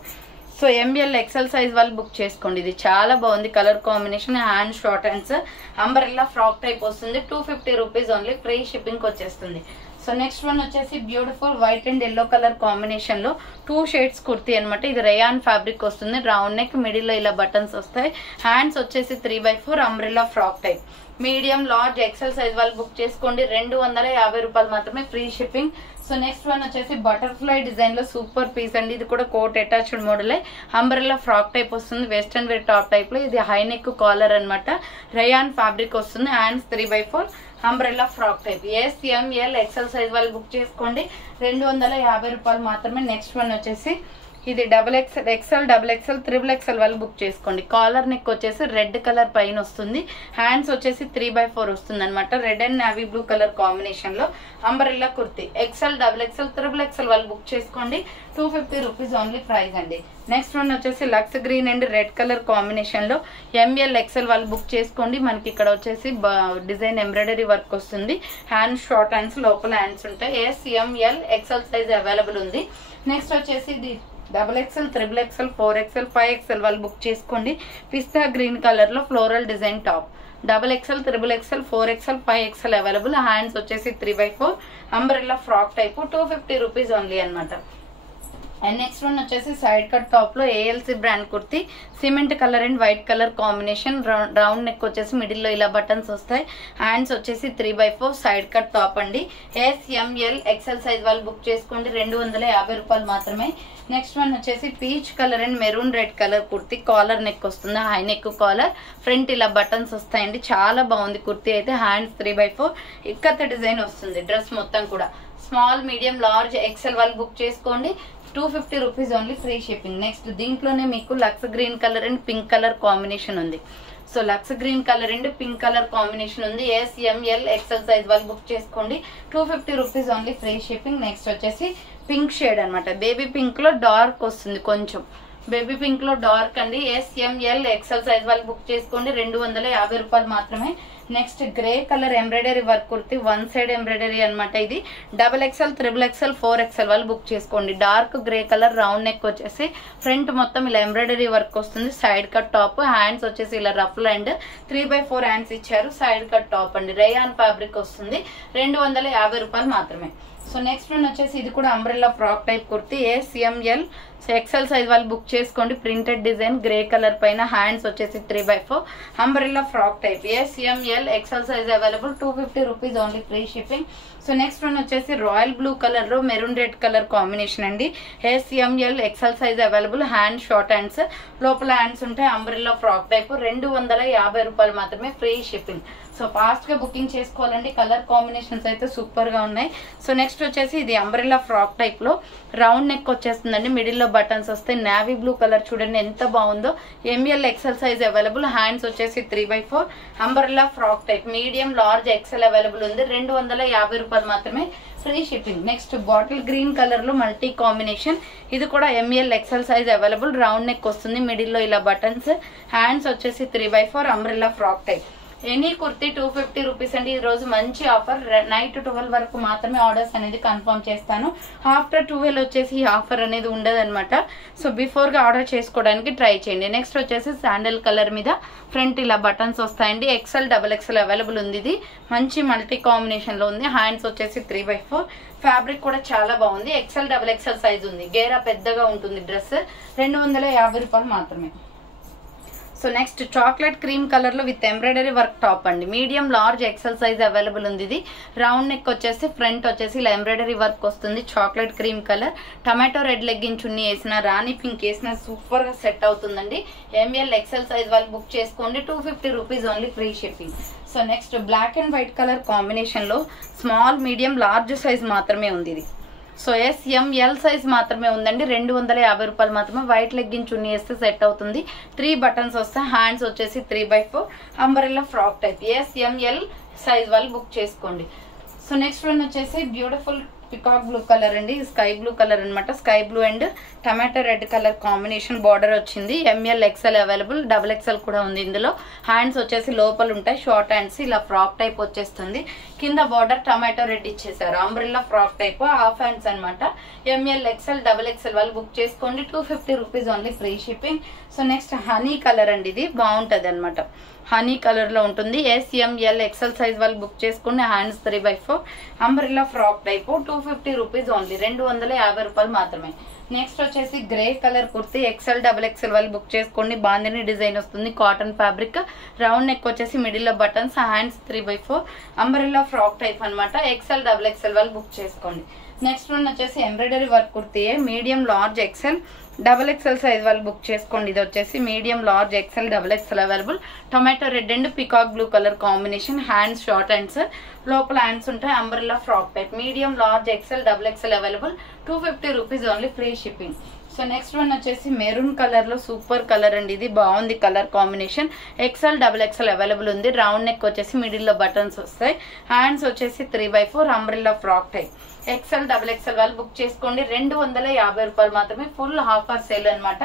సో ఎంఎల్ ఎక్సెల్ సైజ్ వాళ్ళు బుక్ చేసుకోండి. ఇది చాలా బాగుంది colour combination. Hand short hands umbrella frock type వస్తుంది. 250 రూపీస్ ఓన్లీ, ఫ్రీ షిప్పింగ్ వచ్చేస్తుంది. సో నెక్స్ట్ వన్ వచ్చేసి beautiful white and yellow colour combination లో 2 షేడ్స్ కుర్తీ అనమాట. ఇది రేయాన్ ఫ్యాబ్రిక్ వస్తుంది. రౌండ్ నెక్, మిడిల్ లో ఇలా బటన్స్ వస్తాయి. హ్యాండ్స్ వచ్చేసి 3/4 umbrella frock type. Medium large XL size వాళ్ళు బుక్ చేసుకోండి. 250 రూపాయలు మాత్రమే, free shipping. So next one వచ్చేసి బటర్ఫ్లై డిజైన్ లో సూపర్ పీస్ అండి. ఇది కూడా coat attached model. Umbrella frock type వస్తుంది. వెస్టర్న్ వేర్ టాప్ టైప్ లో. ఇది హై నెక్ కాలర్ అనమాట. రేయాన్ ఫ్యాబ్రిక్ వస్తుంది. Hands 3/4 umbrella frock type. SML XL size వాళ్ళు బుక్ చేసుకోండి. 250 రూపాయలు మాత్రమే. నెక్స్ట్ వన్ వచ్చేసి ఇది XXL, XXL, XXL వాళ్ళు బుక్ చేసుకోండి. కాలర్ నెక్ వచ్చేసి రెడ్ కలర్ పైన వస్తుంది. హ్యాండ్స్ వచ్చేసి 3/4 వస్తుంది అనమాట. Red and navy blue colour combination లో umbrella kurti. XL, XXL, XXL వాళ్ళు బుక్ చేసుకోండి. 250 రూపీస్ ఓన్లీ ప్రైస్ అండి. నెక్స్ట్ వన్ వచ్చేసి lux green and red colour combination లో ML XL వాళ్ళు బుక్ చేసుకోండి. మనకి ఇక్కడ వచ్చేసి డిజైన్ ఎంబ్రాయిడరీ వర్క్ వస్తుంది. హ్యాండ్ షార్ట్ హ్యాండ్స్, లోపల హ్యాండ్స్ ఉంటాయి. SML XL సైజ్ అవైలబుల్ ఉంది. నెక్స్ట్ వచ్చేసి ఇది XXL, XXL, 4XL, 5XL వాళ్ళు బుక్ చేసుకోండి. పిస్తా గ్రీన్ కలర్ లో floral design top. XXL, XXL, 4XL, 5XL available. Hands వచ్చేసి 3/4 umbrella frock type. 250 rupees only అనమాట. అండ్ నెక్స్ట్ వన్ వచ్చేసి సైడ్ కట్ టాప్ లో ALC brand kurti. Cement colour and white colour combination. Round neck వచ్చేసి middle లో ఇలా buttons వస్తాయి. Hands వచ్చేసి 3/4 side cut top అండి. SML XL సైజ్ వాళ్ళు బుక్ చేసుకోండి. 250 రూపాయలు మాత్రమే. నెక్స్ట్ వన్ వచ్చేసి peach colour and maroon red colour kurti. Collar neck వస్తుంది. High neck collar. ఫ్రంట్ ఇలా బటన్స్ వస్తాయండి. చాలా బాగుంది కుర్తి అయితే. హ్యాండ్స్ 3/4 ఇక్కత డిజైన్ వస్తుంది. డ్రెస్ మొత్తం కూడా స్మాల్, మీడియం, లార్జ్, XL వాళ్ళు బుక్ చేసుకోండి. 250 rupees only, free shipping. Next దీంట్లోనే మీకు lux green colour and pink colour combination ఉంది. So lux green colour and pink colour combination ఉంది. SML XL సైజ్ వాళ్ళు బుక్ చేసుకోండి. 250 rupees only, free shipping. Next వచ్చేసి pink shade అనమాట. Baby pink లో dark వస్తుంది కొంచెం. బేబీ పింక్ లో డార్క్ అండి. SML XL సైజ్ వాళ్ళు బుక్ చేసుకోండి. 250 రూపాయలు మాత్రమే. Next grey colour embroidery work kurti. 1 side embroidery అనమాట. ఇది XXL, XXL, 4XL వాళ్ళు బుక్ చేసుకోండి. Dark grey colour. Round neck వచ్చేసి ఫ్రంట్ మొత్తం ఇలా ఎంబ్రాయిడరీ వర్క్ వస్తుంది. Side cut top. హ్యాండ్స్ వచ్చేసి ఇలా రఫ్ అండ్ 3/4 హ్యాండ్స్ ఇచ్చారు. సైడ్ కట్ టాప్ అండి. రేయాన్ ఫ్యాబ్రిక్ వస్తుంది. 250 రూపాయలు మాత్రమే. సో నెక్స్ట్ వన్ వచ్చేసి ఇది కూడా umbrella frock type kurti. SML XL size వాళ్ళు బుక్ చేసుకోండి. ప్రింటెడ్ డిజైన్ గ్రే కలర్ పైన. హ్యాండ్స్ వచ్చేసి 3/4 umbrella frock type. SML XL size available. 250 rupees only, free shipping. So next one వచ్చేసి రాయల్ బ్లూ కలర్ లో maroon red colour combination అండి. SML XL size available. Hand short hands, లోపల hands ఉంటాయి. Umbrella frock type. 250 రూపాయలు మాత్రమే, free shipping. So fast గా booking చేసుకోవాలండి. Colour combinations అయితే సూపర్ గా ఉన్నాయి. సో నెక్స్ట్ వచ్చేసి ఇది అంబ్రెల్లా ఫ్రాక్ టైప్ లో రౌండ్ నెక్ వచ్చేస్తుందండి. మిడిల్ లో బటన్స్ వస్తాయి. నావీ బ్లూ కలర్ చూడండి ఎంత బాగుందో. ML XL size available. Hands వచ్చేసి 3/4 umbrella frock type. Medium, large, XL available ఉంది. 250 రూపాయలు మాత్రమే, free shipping. Next bottle green colour లో మల్టీ కాంబినేషన్. ఇది కూడా ML XL size available. Round neck వస్తుంది. మిడిల్ లో ఇలా బటన్స్. హ్యాండ్స్ వచ్చేసి 3/4 umbrella frock type. Any kurti 250 rupees అండి. ఈ రోజు మంచి ఆఫర్. నైట్ 12 వరకు మాత్రమే ఆర్డర్స్ అనేది కన్ఫర్మ్ చేస్తాను. ఆఫ్టర్ 12 వచ్చేసి ఈ ఆఫర్ అనేది ఉండదు అనమాట. సో బిఫోర్ గా ఆర్డర్ చేసుకోవడానికి ట్రై చేయండి. నెక్స్ట్ వచ్చేసి శాండల్ కలర్ మీద ఫ్రంట్ ఇలా బటన్స్ వస్తాయండి. XL, XXL అవైలబుల్ ఉంది. ఇది మంచి మల్టీ కాంబినేషన్ లో ఉంది. హ్యాండ్స్ వచ్చేసి 3/4. ఫ్యాబ్రిక్ కూడా చాలా బాగుంది. XL, XXL సైజ్ ఉంది. గేరా పెద్దగా ఉంటుంది డ్రెస్. 250 రూపాయలు మాత్రమే. So next chocolate cream colour లో విత్ ఎంబ్రాయిడరీ వర్క్ టాప్ అండి. Medium large XL size available ఉంది. ఇది రౌండ్ నెక్ వచ్చేసి ఫ్రంట్ వచ్చేసి ఇలా ఎంబ్రాయిడరీ వర్క్ వస్తుంది. Chocolate cream colour tomato red legging chunni వేసిన రాణి పింక్ వేసిన సూపర్ గా సెట్ అవుతుందండి. ఎంఎల్ ఎక్సెల్ సైజ్ వాళ్ళు బుక్ చేసుకోండి. 250 rupees only, free shipping. So next black and white colour combination లో స్మాల్ మీడియం లార్జ్ సైజ్ మాత్రమే ఉంది. ఇది సో SML సైజ్ మాత్రమే ఉందండి. 250 రూపాయలు మాత్రమే. వైట్ లెగ్గిన్ చున్నీ వేస్తే సెట్ అవుతుంది. 3 బటన్స్ వస్తాయి. హ్యాండ్స్ వచ్చేసి 3/4 umbrella frock type. SML size వాళ్ళు బుక్ చేసుకోండి. సో నెక్స్ట్ వన్ వచ్చేసి బ్యూటిఫుల్ పికాక్ బ్లూ కలర్ అండి. స్కై బ్లూ కలర్ అనమాట. Sky blue and tomato red colour combination border వచ్చింది. ML XL అవైలబుల్, XXL కూడా ఉంది ఇందులో. హ్యాండ్స్ వచ్చేసి లోపల ఉంటాయి, షార్ట్ హ్యాండ్స్. ఇలా ఫ్రాక్ టైప్ వచ్చేస్తుంది. కింద బార్డర్ టమాటో రెడ్ ఇచ్చేసారు. Umbrella frock type, half hands అనమాట. ML XL XXL వాళ్ళు బుక్ చేసుకోండి. 250 rupees only, free shipping. So next honey colour అండి. ఇది బాగుంటది అనమాట. హనీ కలర్ లో ఉంటుంది. SML XL సైజ్ వాళ్ళు బుక్ చేసుకోండి. Hands 3/4 umbrella frock type. 250 rupees only, 250 రూపాయలు మాత్రమే. నెక్స్ట్ వచ్చేసి grey colour kurti XL XXL వాళ్ళు బుక్ చేసుకోండి. బాందిని డిజైన్ వస్తుంది. Cotton fabric. రౌండ్ నెక్ వచ్చేసి మిడిల్ లో buttons. Hands 3/4 umbrella frock type అనమాట. XL XXL వాళ్ళు బుక్ చేసుకోండి. నెక్స్ట్ వన్ వచ్చేసి embroidery work kurti medium large XL XXL size వాళ్ళు బుక్ చేసుకోండి. ఇది వచ్చేసి medium large XL XXL available. Tomato red and peacock blue colour combination. Hands short hands, లోపల hands ఉంటాయి. Umbrella frock type. Medium large XL XXL available. 250 rupees only, free shipping. So next one వచ్చేసి maroon colour లో super colour అండి. ఇది బాగుంది colour combination. XL XXL available ఉంది. Round neck వచ్చేసి middle లో బటన్స్ వస్తాయి. హ్యాండ్స్ వచ్చేసి 3/4 అంబ్రెల్లా ఫ్రాక్ టైప్. XL XXL వాళ్ళు బుక్ చేసుకోండి. 250 రూపాయలు మాత్రమే. ఫుల్ ఆఫర్ సేల్ అనమాట.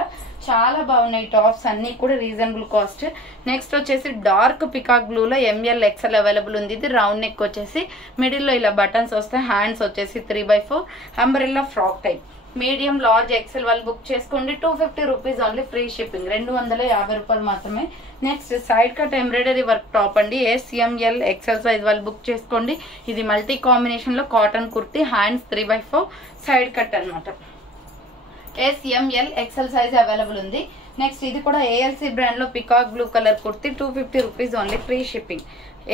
చాలా బాగున్నాయి టాప్స్ అన్ని కూడా రీజనబుల్ కాస్ట్. నెక్స్ట్ వచ్చేసి డార్క్ పికాక్ బ్లూ లో ML XL అవైలబుల్ ఉంది. ఇది రౌండ్ నెక్ వచ్చేసి మిడిల్ లో ఇలా బటన్స్ వస్తాయి. హ్యాండ్స్ వచ్చేసి 3/4 umbrella frock type. Medium large XL వాళ్ళు బుక్ చేసుకోండి. 250 రూపీస్ ఓన్లీ, ఫ్రీ షిప్పింగ్. 250 రూపాయలు మాత్రమే. Next side cut embroidery work top అండి. SML XL సైజ్ వాళ్ళు బుక్ చేసుకోండి. ఇది మల్టీ కాంబినేషన్ లో cotton kurti. Hands 3/4 side cut అనమాట. SML XL సైజ్ అవైలబుల్ ఉంది. నెక్స్ట్ ఇది కూడా ALC బ్రాండ్ లో peacock blue colour kurti. 250 rupees only, free shipping.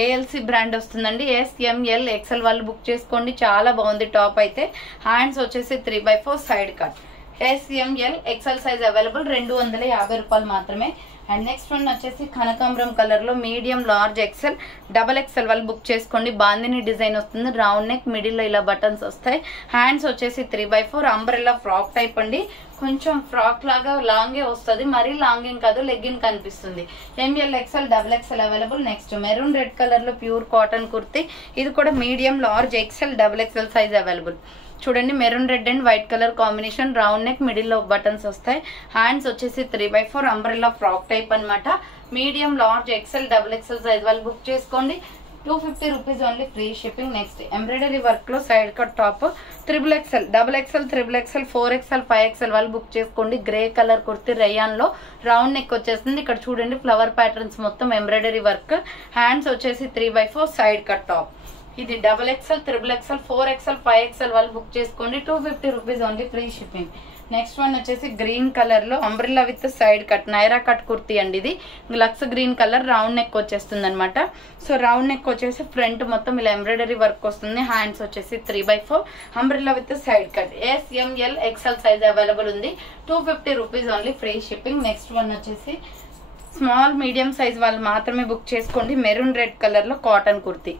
ALC brand వస్తుందండి. SML XL వాళ్ళు బుక్ చేసుకోండి. చాలా బాగుంది టాప్ అయితే. హ్యాండ్స్ వచ్చేసి 3/4 side cut. SML XL size available. 250 రూపాయలు మాత్రమే. అండ్ నెక్స్ట్ వన్ వచ్చేసి కనకాంబరం కలర్ లో మీడియం లార్జ్ XL XXL వాళ్ళు బుక్ చేసుకోండి. బాందిని డిజైన్ వస్తుంది. రౌండ్ నెక్ మిడిల్ లో ఇలా బటన్స్ వస్తాయి. హ్యాండ్స్ వచ్చేసి 3/4 అంబ్రెల్లా ఫ్రాక్ టైప్ అండి. కొంచెం ఫ్రాక్ లాగా లాంగే వస్తుంది. మరీ లాంగ్ ఏం కాదు, లెగ్గిన్ కనిపిస్తుంది. ML XL XXL available. Next maroon red colour లో ప్యూర్ కాటన్ కుర్తీ. ఇది కూడా medium large XL XXL size available. చూడండి maroon red and white colour combination. Round neck middle లో బటన్స్ వస్తాయి. హ్యాండ్స్ వచ్చేసి 3/4 అంబ్రెల్లా ఫ్రాక్ టైప్ అనమాట. Medium large XL XXL size వాళ్ళు book చేసుకోండి. 250 rupees only, free shipping. Next embroidery work లో side cut top. XXL XXL XXL 4XL 5XL వాళ్ళు book చేసుకోండి. Grey colour kurti rayon లో రౌండ్ నెక్ వచ్చేస్తుంది. ఇక్కడ చూడండి ఫ్లవర్ ప్యాటర్న్స్ మొత్తం ఎంబ్రాయిడరీ వర్క్. హ్యాండ్స్ వచ్చేసి 3/4 సైడ్ కట్ టాప్. ఇది XXL XXL 4XL 5XL వాళ్ళు బుక్ చేసుకోండి. 250 rupees only, free shipping. Next one వచ్చేసి గ్రీన్ కలర్ లో umbrella with side cut Naira cut kurti అండి. ఇది lux green colour. Round neck వచ్చేస్తుంది అనమాట. సో రౌండ్ నెక్ వచ్చేసి ఫ్రంట్ మొత్తం ఇలా ఎంబ్రాయిడరీ వర్క్ వస్తుంది. హ్యాండ్స్ వచ్చేసి 3/4 umbrella with side cut. SML XL size available ఉంది. 250 rupees only, free shipping. Next one వచ్చేసి స్మాల్ మీడియం సైజ్ వాళ్ళు మాత్రమే బుక్ చేసుకోండి. మెరూన్ రెడ్ కలర్ లో కాటన్ కుర్తీ.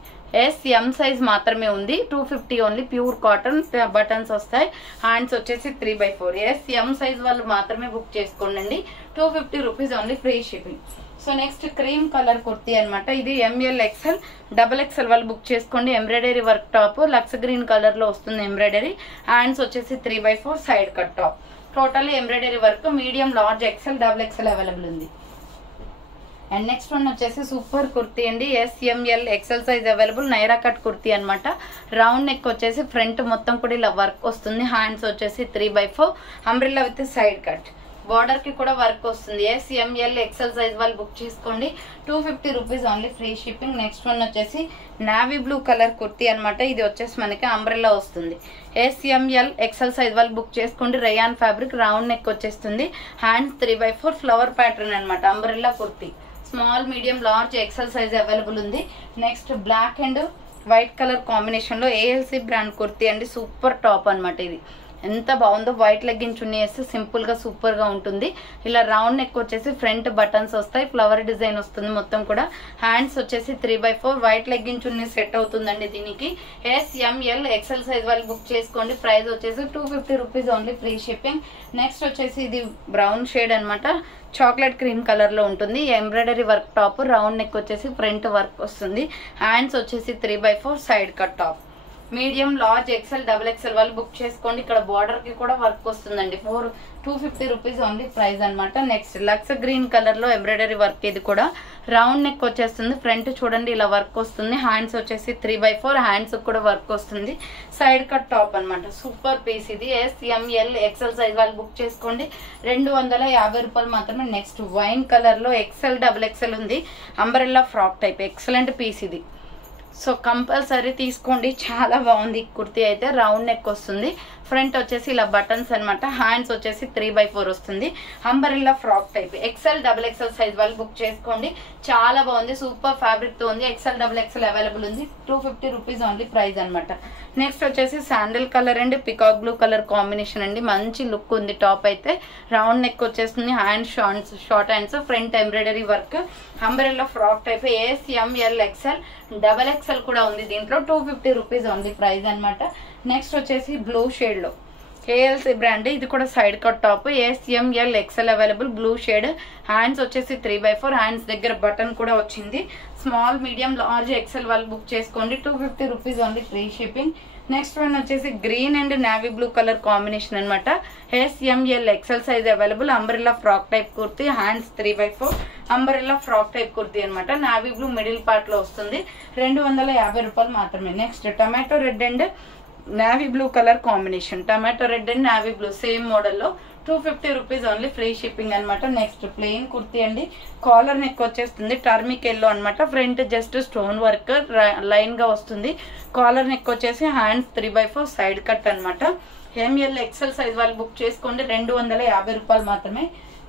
SM సైజ్ మాత్రమే ఉంది. 250 ఓన్లీ. ప్యూర్ కాటన్ బటన్స్ వస్తాయి. హ్యాండ్స్ వచ్చేసి 3/4. SM సైజ్ వాళ్ళు మాత్రమే బుక్ చేసుకోండి. 250 rupees only, free shipping. So next cream colour kurti అనమాట. ఇది ML XL XXL వాళ్ళు బుక్ చేసుకోండి. Embroidery work top. Lux green colour లో వస్తుంది ఎంబ్రాయిడరీ. హ్యాండ్స్ వచ్చేసి 3/4 side cut top. Total embroidery work. Medium large XL XXL available ఉంది. And next one వచ్చేసి super kurti అండి. SML XL size available. Naira cut kurti అనమాట. Round neck వచ్చేసి front మొత్తం కూడా ఇలా వర్క్ వస్తుంది. హ్యాండ్స్ వచ్చేసి 3/4 umbrella with side cut. Border కి కూడా వర్క్ వస్తుంది. SML XL సైజ్ వాళ్ళు బుక్ చేసుకోండి. 250 rupees only, free shipping. Next one వచ్చేసి నావీ బ్లూ కలర్ కుర్తీ అనమాట. ఇది వచ్చేసి మనకి అంబ్రెల్లా వస్తుంది. SML XL సైజ్ వాళ్ళు బుక్ చేసుకోండి. రయాన్ ఫ్యాబ్రిక్, రౌండ్ నెక్ వచ్చేస్తుంది. హ్యాండ్స్ 3/4 ఫ్లవర్ ప్యాటర్న్ అనమాట. Umbrella kurti small, medium, large, XL size available ఉంది. Next black and white colour combination లో ALC బ్రాండ్ కుర్తీ అండి. సూపర్ టాప్ అనమాట. ఇది ఎంత బాగుందో, వైట్ లెగ్గిన్ చున్నీ వేస్తే సింపుల్ గా సూపర్ గా ఉంటుంది. ఇలా రౌండ్ నెక్ వచ్చేసి ఫ్రంట్ బటన్స్ వస్తాయి, ఫ్లవర్ డిజైన్ వస్తుంది మొత్తం కూడా. హ్యాండ్స్ వచ్చేసి 3/4 వైట్ లెగ్గిన్ చున్నీ సెట్ అవుతుందండి దీనికి. SML XL సైజ్ వాళ్ళు బుక్ చేసుకోండి. ప్రైస్ వచ్చేసి 250 rupees only, free shipping. Next వచ్చేసి ఇది బ్రౌన్ షేడ్ అనమాట. చాక్లెట్ క్రీమ్ కలర్ లో ఉంటుంది. Embroidery work top, round neck వచ్చేసి ఫ్రంట్ వర్క్ వస్తుంది. హ్యాండ్స్ వచ్చేసి 3/4 side cut top. Medium, large, XL, XXL వాళ్ళు బుక్ చేసుకోండి. ఇక్కడ బార్డర్ కి కూడా వర్క్ వస్తుందండి. 250 రూపీస్ ఓన్లీ ప్రైస్ అనమాట. నెక్స్ట్ లక్స్ గ్రీన్ కలర్ లో ఎంబ్రాయిడరీ వర్క్. ఇది కూడా రౌండ్ నెక్ వచ్చేస్తుంది. ఫ్రంట్ చూడండి ఇలా వర్క్ వస్తుంది. హ్యాండ్స్ వచ్చేసి 3/4, హ్యాండ్స్ కూడా వర్క్ వస్తుంది. సైడ్ కట్ టాప్ అనమాట. సూపర్ పీస్ ఇది. SML XL సైజ్ వాళ్ళు బుక్ చేసుకోండి. 250 రూపాయలు మాత్రమే. నెక్స్ట్ వైన్ కలర్ లో XL, XXL ఉంది. Umbrella frock type, excellent piece ఇది. సో కంపల్సరీ తీసుకోండి, చాలా బాగుంది. కుర్తీ అయితే రౌండ్ నెక్ వస్తుంది. ఫ్రంట్ వచ్చేసి ఇలా బటన్స్ అనమాట. హ్యాండ్స్ వచ్చేసి 3/4 వస్తుంది. అంబరెల్లా ఫ్రాక్ టైప్. XL, XXL సైజ్ వాళ్ళు బుక్ చేసుకోండి. చాలా బాగుంది, సూపర్ ఫ్యాబ్రిక్ తో ఉంది. XL, XXL అవైలబుల్ ఉంది. 250 రూపీస్ ఓన్లీ ప్రైస్ అనమాట. నెక్స్ట్ వచ్చేసి sandal colour and peacock blue colour combination అండి. మంచి లుక్ ఉంది. టాప్ అయితే రౌండ్ నెక్ వచ్చేస్తుంది. Hands short hands, front embroidery work. Umbrella frock type. SML XL, XXL కూడా ఉంది దీంట్లో. 250 రూపీస్ ఓన్లీ ప్రైస్ అనమాట. నెక్స్ట్ వచ్చేసి బ్లూ షేడ్ లో ALC బ్రాండ్. ఇది కూడా side cut top. SML XL available. Blue shade. Hands వచ్చేసి 3/4, హ్యాండ్స్ దగ్గర బటన్ కూడా వచ్చింది. స్మాల్, మీడియం, లార్జ్, XL వాళ్ళు బుక్ చేసుకోండి. 250 rupees only, free shipping. Next one వచ్చేసి green and navy blue colour combination అనమాట. SML XL size available. Umbrella frock type kurti. Hands 3/4, umbrella frock type kurti అనమాట. Navy blue middle part లో వస్తుంది. 250 రూపాయలు మాత్రమే. Next tomato red and navy blue colour combination. Tomato red and navy blue same model లో 250 rupees only, free shipping అనమాట. Next plain kurti అండి. Collar neck వచ్చేస్తుంది. Turmeric yellow అనమాట. Front just stone work line గా వస్తుంది. కాలర్ నెక్ వచ్చేసి hands 3/4 side cut అనమాట. ML XL size వాళ్ళు బుక్ చేసుకోండి. 250 రూపాయలు మాత్రమే.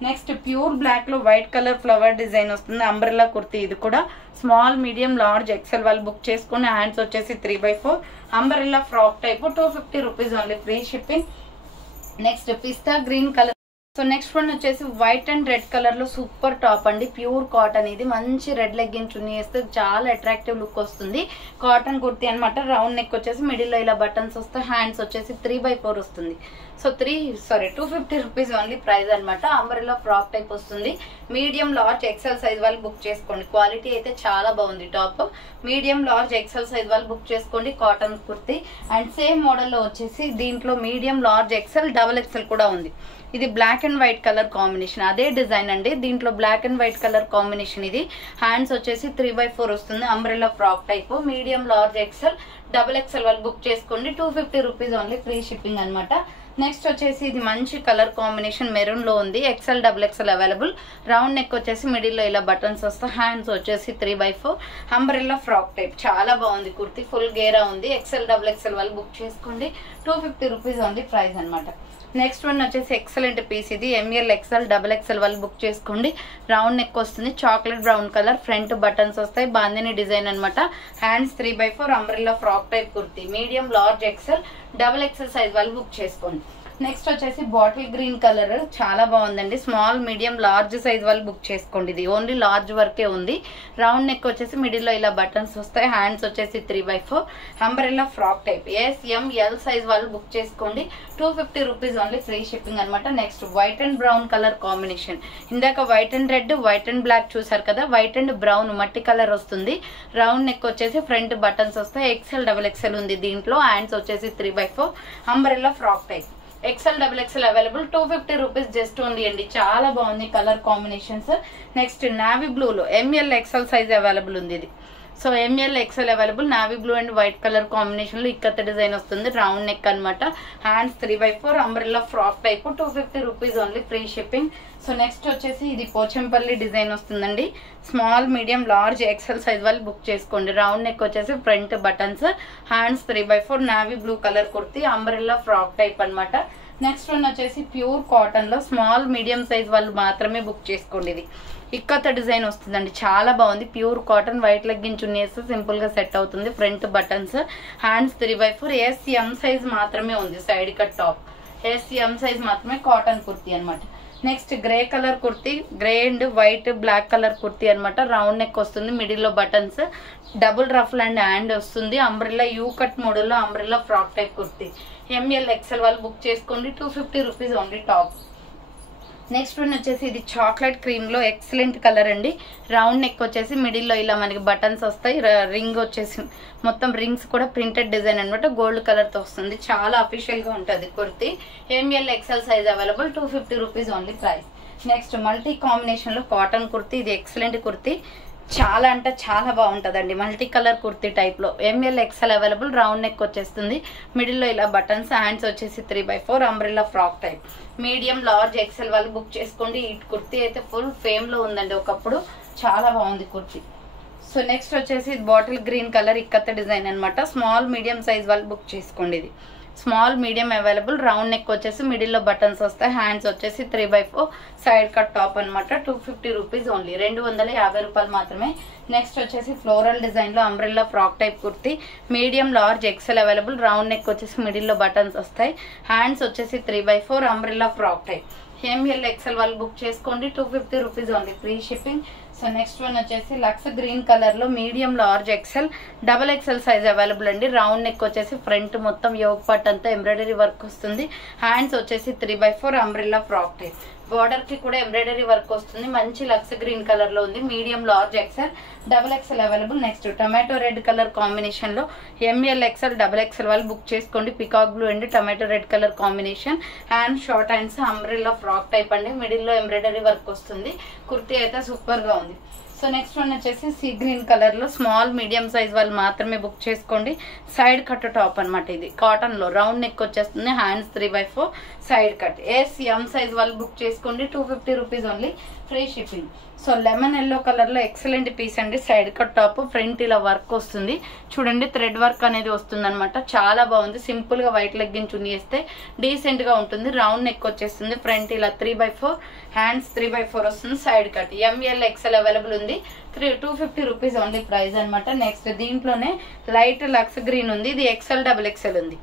నెక్స్ట్ ప్యూర్ బ్లాక్ లో వైట్ కలర్ ఫ్లవర్ డిజైన్ వస్తుంది. అంబ్రెల్లా కుర్తీ. ఇది కూడా స్మాల్, మీడియం, లార్జ్, XL వాళ్ళు బుక్ చేసుకుని. హ్యాండ్స్ వచ్చేసి 3/4 umbrella frock type. 250 rupees only, free shipping. Next పిస్తా green colour. So next one వచ్చేసి వైట్ అండ్ రెడ్ కలర్ లో సూపర్ టాప్ అండి. Pure cotton. ఇది మంచి రెడ్ లెగ్గిన్ చున్నీ వేస్తే చాలా అట్రాక్టివ్ లుక్ వస్తుంది. కాటన్ కుర్తీ అనమాట. రౌండ్ నెక్ వచ్చేసి మిడిల్ లో ఇలా బటన్స్ వస్తాయి. హ్యాండ్స్ వచ్చేసి 3/4 వస్తుంది. సో 250 రూపీస్ ఓన్లీ ప్రైస్ అనమాట. అంబ్రెల్లా ఫ్రాక్ టైప్ వస్తుంది. మీడియం, లార్జ్, XL సైజ్ వాళ్ళు బుక్ చేసుకోండి. క్వాలిటీ అయితే చాలా బాగుంది. Top medium, large, XL size వాళ్ళు బుక్ చేసుకోండి. Cotton kurti. And same model లో వచ్చేసి దీంట్లో మీడియం, లార్జ్, XL, XXL కూడా ఉంది. ఇది black and white colour combination. అదే డిజైన్ అండి. దీంట్లో black and white colour combination. ఇది హ్యాండ్స్ వచ్చేసి 3/4 వస్తుంది. Umbrella frock type. Medium, large, XL, XXL వాళ్ళు బుక్ చేసుకోండి. 250 రూపీస్ ఓన్లీ, ఫ్రీ షిప్పింగ్ అనమాట. నెక్స్ట్ వచ్చేసి ఇది మంచి కలర్ కాంబినేషన్ మెరూన్ లో ఉంది. XL, XXL available. Round neck వచ్చేసి మిడిల్ లో ఇలా బటన్స్ వస్తాయి. హ్యాండ్స్ వచ్చేసి 3/4 అంబ్రెల్లా ఫ్రాక్ టైప్. చాలా బాగుంది కుర్తీ. ఫుల్ గేరా ఉంది. XL, XXL వాళ్ళు బుక్ చేసుకోండి. 250 రూపీస్ ఓన్లీ ప్రైస్ అనమాట. నెక్స్ట్ వన్ వచ్చేసి ఎక్సలెంట్ పీస్. ఇది ML XL, XXL వాళ్ళు బుక్ చేసుకోండి. రౌండ్ నెక్ వస్తుంది. Chocolate brown colour. Front buttons వస్తాయి. బాందిని డిజైన్ అనమాట. Hands 3/4 umbrella frock type kurti. Medium, large, XL, XXL size వాళ్ళు బుక్ చేసుకోండి. నెక్స్ట్ వచ్చేసి బాటిల్ గ్రీన్ కలర్. చాలా బాగుందండి. స్మాల్, మీడియం, లార్జ్ సైజ్ వాళ్ళు బుక్ చేసుకోండి. ఇది ఓన్లీ లార్జ్ వర్కే ఉంది. రౌండ్ నెక్ వచ్చేసి మిడిల్ లో ఇలా బటన్స్ వస్తాయి. హ్యాండ్స్ వచ్చేసి 3/4 umbrella frock type. SML size వాళ్ళు బుక్ చేసుకోండి. 250 రూపీస్ ఓన్లీ, ఫ్రీ షిప్పింగ్ అనమాట. Next white and brown colour combination. ఇందాక white and red, white and black చూసారు కదా. వైట్ అండ్ బ్రౌన్ మట్టి కలర్ వస్తుంది. రౌండ్ నెక్ వచ్చేసి ఫ్రంట్ బటన్స్ వస్తాయి. XL, XXL ఉంది దీంట్లో. హ్యాండ్స్ వచ్చేసి 3/4 అంబ్రెల్లా ఫ్రాక్ టైప్. XL, XXL available. 250 rupees just only అండి. చాలా బాగుంది colour combinations. Next navy blue లో ML XL సైజ్ అవైలబుల్ ఉంది. ఇది so M L XL available. Navy blue and white colour combination లో ఇక్కత డిజైన్ వస్తుంది. రౌండ్ నెక్ అనమాట. Hands 3/4 umbrella frock type. 250 rupees only, free shipping. So next వచ్చేసి ఇది Pochampally design వస్తుందండి. Small, medium, large, XL size వాళ్ళు book చేసుకోండి. రౌండ్ నెక్ వచ్చేసి front buttons, hands 3/4, navy blue colour kurti, umbrella frock type అనమాట. Next one వచ్చేసి pure cotton లో small, medium size వాళ్ళు మాత్రమే బుక్ చేసుకోండి. ఇది ఇక్కత డిజైన్ వస్తుందండి, చాలా బాగుంది. Pure cotton, white legging chunni వేస్తే సింపుల్ గా సెట్ అవుతుంది. Front buttons, hands 3/4, M size మాత్రమే ఉంది. Side cut top, M size మాత్రమే. కాటన్ కుర్తీ అనమాట. Next grey colour kurti, grey and white black colour kurti అనమాట. రౌండ్ నెక్ వస్తుంది, మిడిల్ లో buttons, double ruffle and hand వస్తుంది. అంబ్రెల్లా యూ కట్ మోడల్ లో umbrella frock type kurti. M L XL వాళ్ళు book చేసుకోండి. 250 rupees only top. Next one వచ్చేసి ఇది chocolate cream లో ఎక్సలెంట్ కలర్ అండి. రౌండ్ నెక్ వచ్చేసి మిడిల్ లో ఇలా మనకి బటన్స్ వస్తాయి. రింగ్ వచ్చేసి మొత్తం రింగ్స్ కూడా ప్రింటెడ్ డిజైన్ అనమాట. గోల్డ్ కలర్ తో వస్తుంది. చాలా అఫీషియల్ గా ఉంటుంది kurti. M L XL size available. 250 rupees only price. Next multi combination లో కాటన్ కుర్తీ. ఇది ఎక్సలెంట్ కుర్తీ, చాలా అంటే చాలా బాగుంటుందండి. మల్టీ కలర్ కుర్తీ టైప్ లో. M L XL available. Round neck వచ్చేస్తుంది. మిడిల్ లో ఇలా బటన్స్, హ్యాండ్స్ వచ్చేసి 3/4 umbrella frock type. Medium, large, XL వాళ్ళు బుక్ చేసుకోండి. ఈ కుర్తీ అయితే ఫుల్ ఫేమ్ లో ఉందండి ఒకప్పుడు, చాలా బాగుంది కుర్తీ. సో నెక్స్ట్ వచ్చేసి బాటిల్ గ్రీన్ కలర్ ఇక్కత డిజైన్ అనమాట. స్మాల్, మీడియం సైజ్ వాళ్ళు బుక్ చేసుకోండి. ఇది small, medium available. Round neck వచ్చేసి మిడిల్ లో బటన్స్ వస్తాయి. హ్యాండ్స్ వచ్చేసి 3/4 సైడ్ కట్ టాప్ అనమాట. 250 రూపీస్ ఓన్లీ, 250 రూపాయలు మాత్రమే. నెక్స్ట్ వచ్చేసి ఫ్లోరల్ డిజైన్ లో umbrella frock type kurti. Medium, large, XL available. Round neck వచ్చేసి మిడిల్ లో బటన్స్ వస్తాయి. హ్యాండ్స్ వచ్చేసి 3/4 umbrella frock type. M L XL వాళ్ళు బుక్ చేసుకోండి. 250 rupees only, free shipping. So next one వచ్చేసి లక్స్ గ్రీన్ కలర్ లో medium, large, XL, double XL size available అండి. Round neck వచ్చేసి ఫ్రంట్ మొత్తం యోగ్ పట్ అంతా ఎంబ్రాయిడరీ వర్క్ వస్తుంది. హ్యాండ్స్ వచ్చేసి 3/4 అంబ్రెల్లా ఫ్రాక్ టైప్. బార్డర్ కి కూడా ఎంబ్రాయిడరీ వర్క్ వస్తుంది. మంచి లక్స్ గ్రీన్ కలర్ లో ఉంది. Medium, large, XL, double XL available. Next tomato red colour combination లో ఎంఎల్ ఎక్సెల్, డబల్ ఎక్సెల్ వాళ్ళు బుక్ చేసుకోండి. Peacock blue and tomato red colour combination. Hand short hands, umbrella frock type అండి. Middle లో embroidery work వస్తుంది. కుర్తీ అయితే super గా ఉంది. So next one వచ్చేసి సీ గ్రీన్ కలర్ లో స్మాల్, మీడియం సైజ్ వాళ్ళు మాత్రమే బుక్ చేసుకోండి. సైడ్ కట్ టాప్ అనమాట. ఇది కాటన్ లో రౌండ్ నెక్ వచ్చేస్తుంది. Hands 3/4 side cut. M size వాళ్ళు బుక్ చేసుకోండి. 250 rupees only, free shipping. So lemon yellow colour లో ఎక్సలెంట్ పీస్ అండి. సైడ్ కట్ టాప్, ఫ్రంట్ ఇలా వర్క్ వస్తుంది. చూడండి, థ్రెడ్ వర్క్ అనేది వస్తుంది అనమాట. చాలా బాగుంది. సింపుల్ గా వైట్ లెగ్గిన్ చున్నీ వేస్తే డీసెంట్ గా ఉంటుంది. రౌండ్ నెక్ వచ్చేస్తుంది. ఫ్రంట్ ఇలా 3/4, హ్యాండ్స్ 3/4 వస్తుంది. Side cut. M L XL available ఉంది. 250 రూపీస్ ఓన్లీ ప్రైస్ అనమాట. నెక్స్ట్ దీంట్లోనే లైట్ లక్స్ గ్రీన్ ఉంది. ఇది ఎక్సెల్, డబుల్ ఎక్సెల్ ఉంది.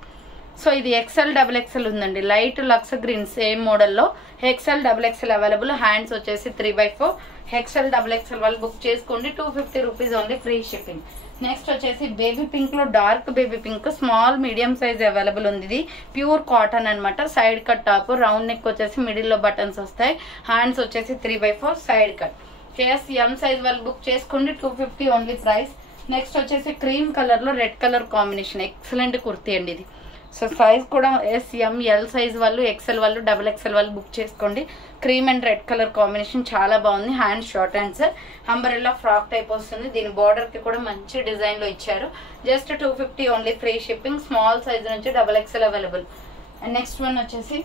సో ఇది ఎక్సెల్, డబుల్ ఎక్సెల్ ఉందండి. లైట్ లక్స్ గ్రీన్ సేమ్ మోడల్లో XL, double XL available. Hands వచ్చేసి 3/4. ఎక్సెల్, డబుల్ ఎక్సెల్ వాళ్ళు బుక్ చేసుకోండి. 250 rupees only, free shipping. Next వచ్చేసి బేబీ పింక్ లో dark baby pink, small, medium size available ఉంది. ఇది ప్యూర్ కాటన్ అనమాట. Side cut top, round neck వచ్చేసి మిడిల్ లో బటన్స్ వస్తాయి. హ్యాండ్స్ వచ్చేసి 3/4 సైడ్ కట్. ఎం సైజ్ వాళ్ళు బుక్ చేసుకోండి. 250 ఓన్లీ ప్రైస్. నెక్స్ట్ వచ్చేసి క్రీమ్ కలర్ లో red colour combination excellent kurti అండి ఇది. సో సైజ్ కూడా ఎల్ సైజ్ వాళ్ళు, ఎక్సెల్ వాళ్ళు, డబుల్ ఎక్సెల్ వాళ్ళు బుక్ చేసుకోండి. Cream and red colour combination చాలా బాగుంది. Hands short hands, umbrella frock type వస్తుంది. దీని బార్డర్ కి కూడా మంచి డిజైన్ లో ఇచ్చారు. జస్ట్ 250 ఓన్లీ, ఫ్రీ షిప్పింగ్. స్మాల్ సైజ్ నుంచి double XL available. And next one వచ్చేసి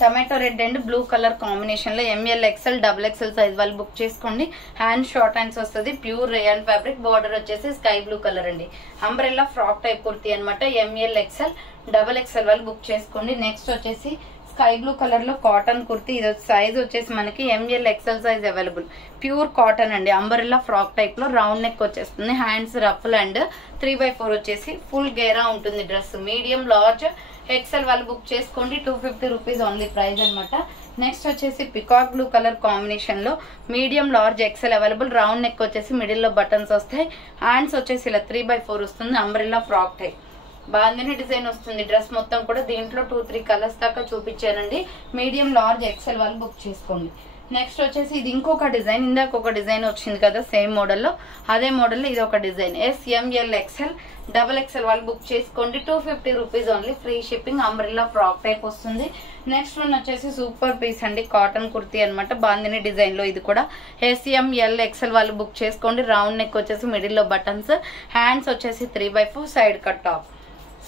tomato red and blue colour combination లో M L XL, double XL size వాళ్ళు బుక్ చేసుకోండి. హ్యాండ్ షార్ట్ హ్యాండ్స్ వస్తుంది. Pure rayon fabric. బార్డర్ వచ్చేసి స్కై బ్లూ కలర్ అండి. Umbrella frock type kurti అనమాట. M L XL, double XL వాళ్ళు book చేసుకోండి. నెక్స్ట్ వచ్చేసి స్కై బ్లూ కలర్ లో కాటన్ కుర్తీ. ఇది సైజ్ వచ్చేసి మనకి ML XL size available. Pure cotton అండి. అంబ్రెల్లా ఫ్రాక్ టైప్ లో రౌండ్ నెక్ వచ్చేస్తుంది. హ్యాండ్స్ రఫల్ అండ్ 3/4 వచ్చేసి ఫుల్ గేరా ఉంటుంది డ్రెస్. మీడియం, లార్జ్, ఎక్సెల్ వాళ్ళు బుక్ చేసుకోండి. 250 రూపీస్ ఓన్లీ ప్రైస్ అనమాట. నెక్స్ట్ వచ్చేసి పికాక్ బ్లూ కలర్ కాంబినేషన్ లో medium, large, XL available. Round neck వచ్చేసి మిడిల్ లో బటన్స్ వస్తాయి. హ్యాండ్స్ వచ్చేసి ఇలా 3/4 వస్తుంది. Umbrella frock type. Bandhani design వస్తుంది డ్రెస్ మొత్తం కూడా. దీంట్లో 2-3 కలర్స్ దాకా చూపించానండి. మీడియం, లార్జ్, ఎక్సెల్ వాళ్ళు బుక్ చేసుకోండి. నెక్స్ట్ వచ్చేసి ఇది ఇంకొక డిజైన్, ఇందాక ఒక డిజైన్ వచ్చింది కదా సేమ్ మోడల్లో, అదే మోడల్లో ఇది ఒక డిజైన్. SML XL వాళ్ళు బుక్ చేసుకోండి. 250 rupees only, free shipping. Umbrella frock type వస్తుంది. నెక్స్ట్ వన్ వచ్చేసి సూపర్ పీస్ అండి, కాటన్ కుర్తీ అనమాట, బాందిని డిజైన్ లో. ఇది కూడా SML XL వాళ్ళు బుక్ చేసుకోండి. రౌండ్ నెక్ వచ్చేసి మిడిల్ లో బటన్స్, హ్యాండ్స్ వచ్చేసి 3/4, side cut top.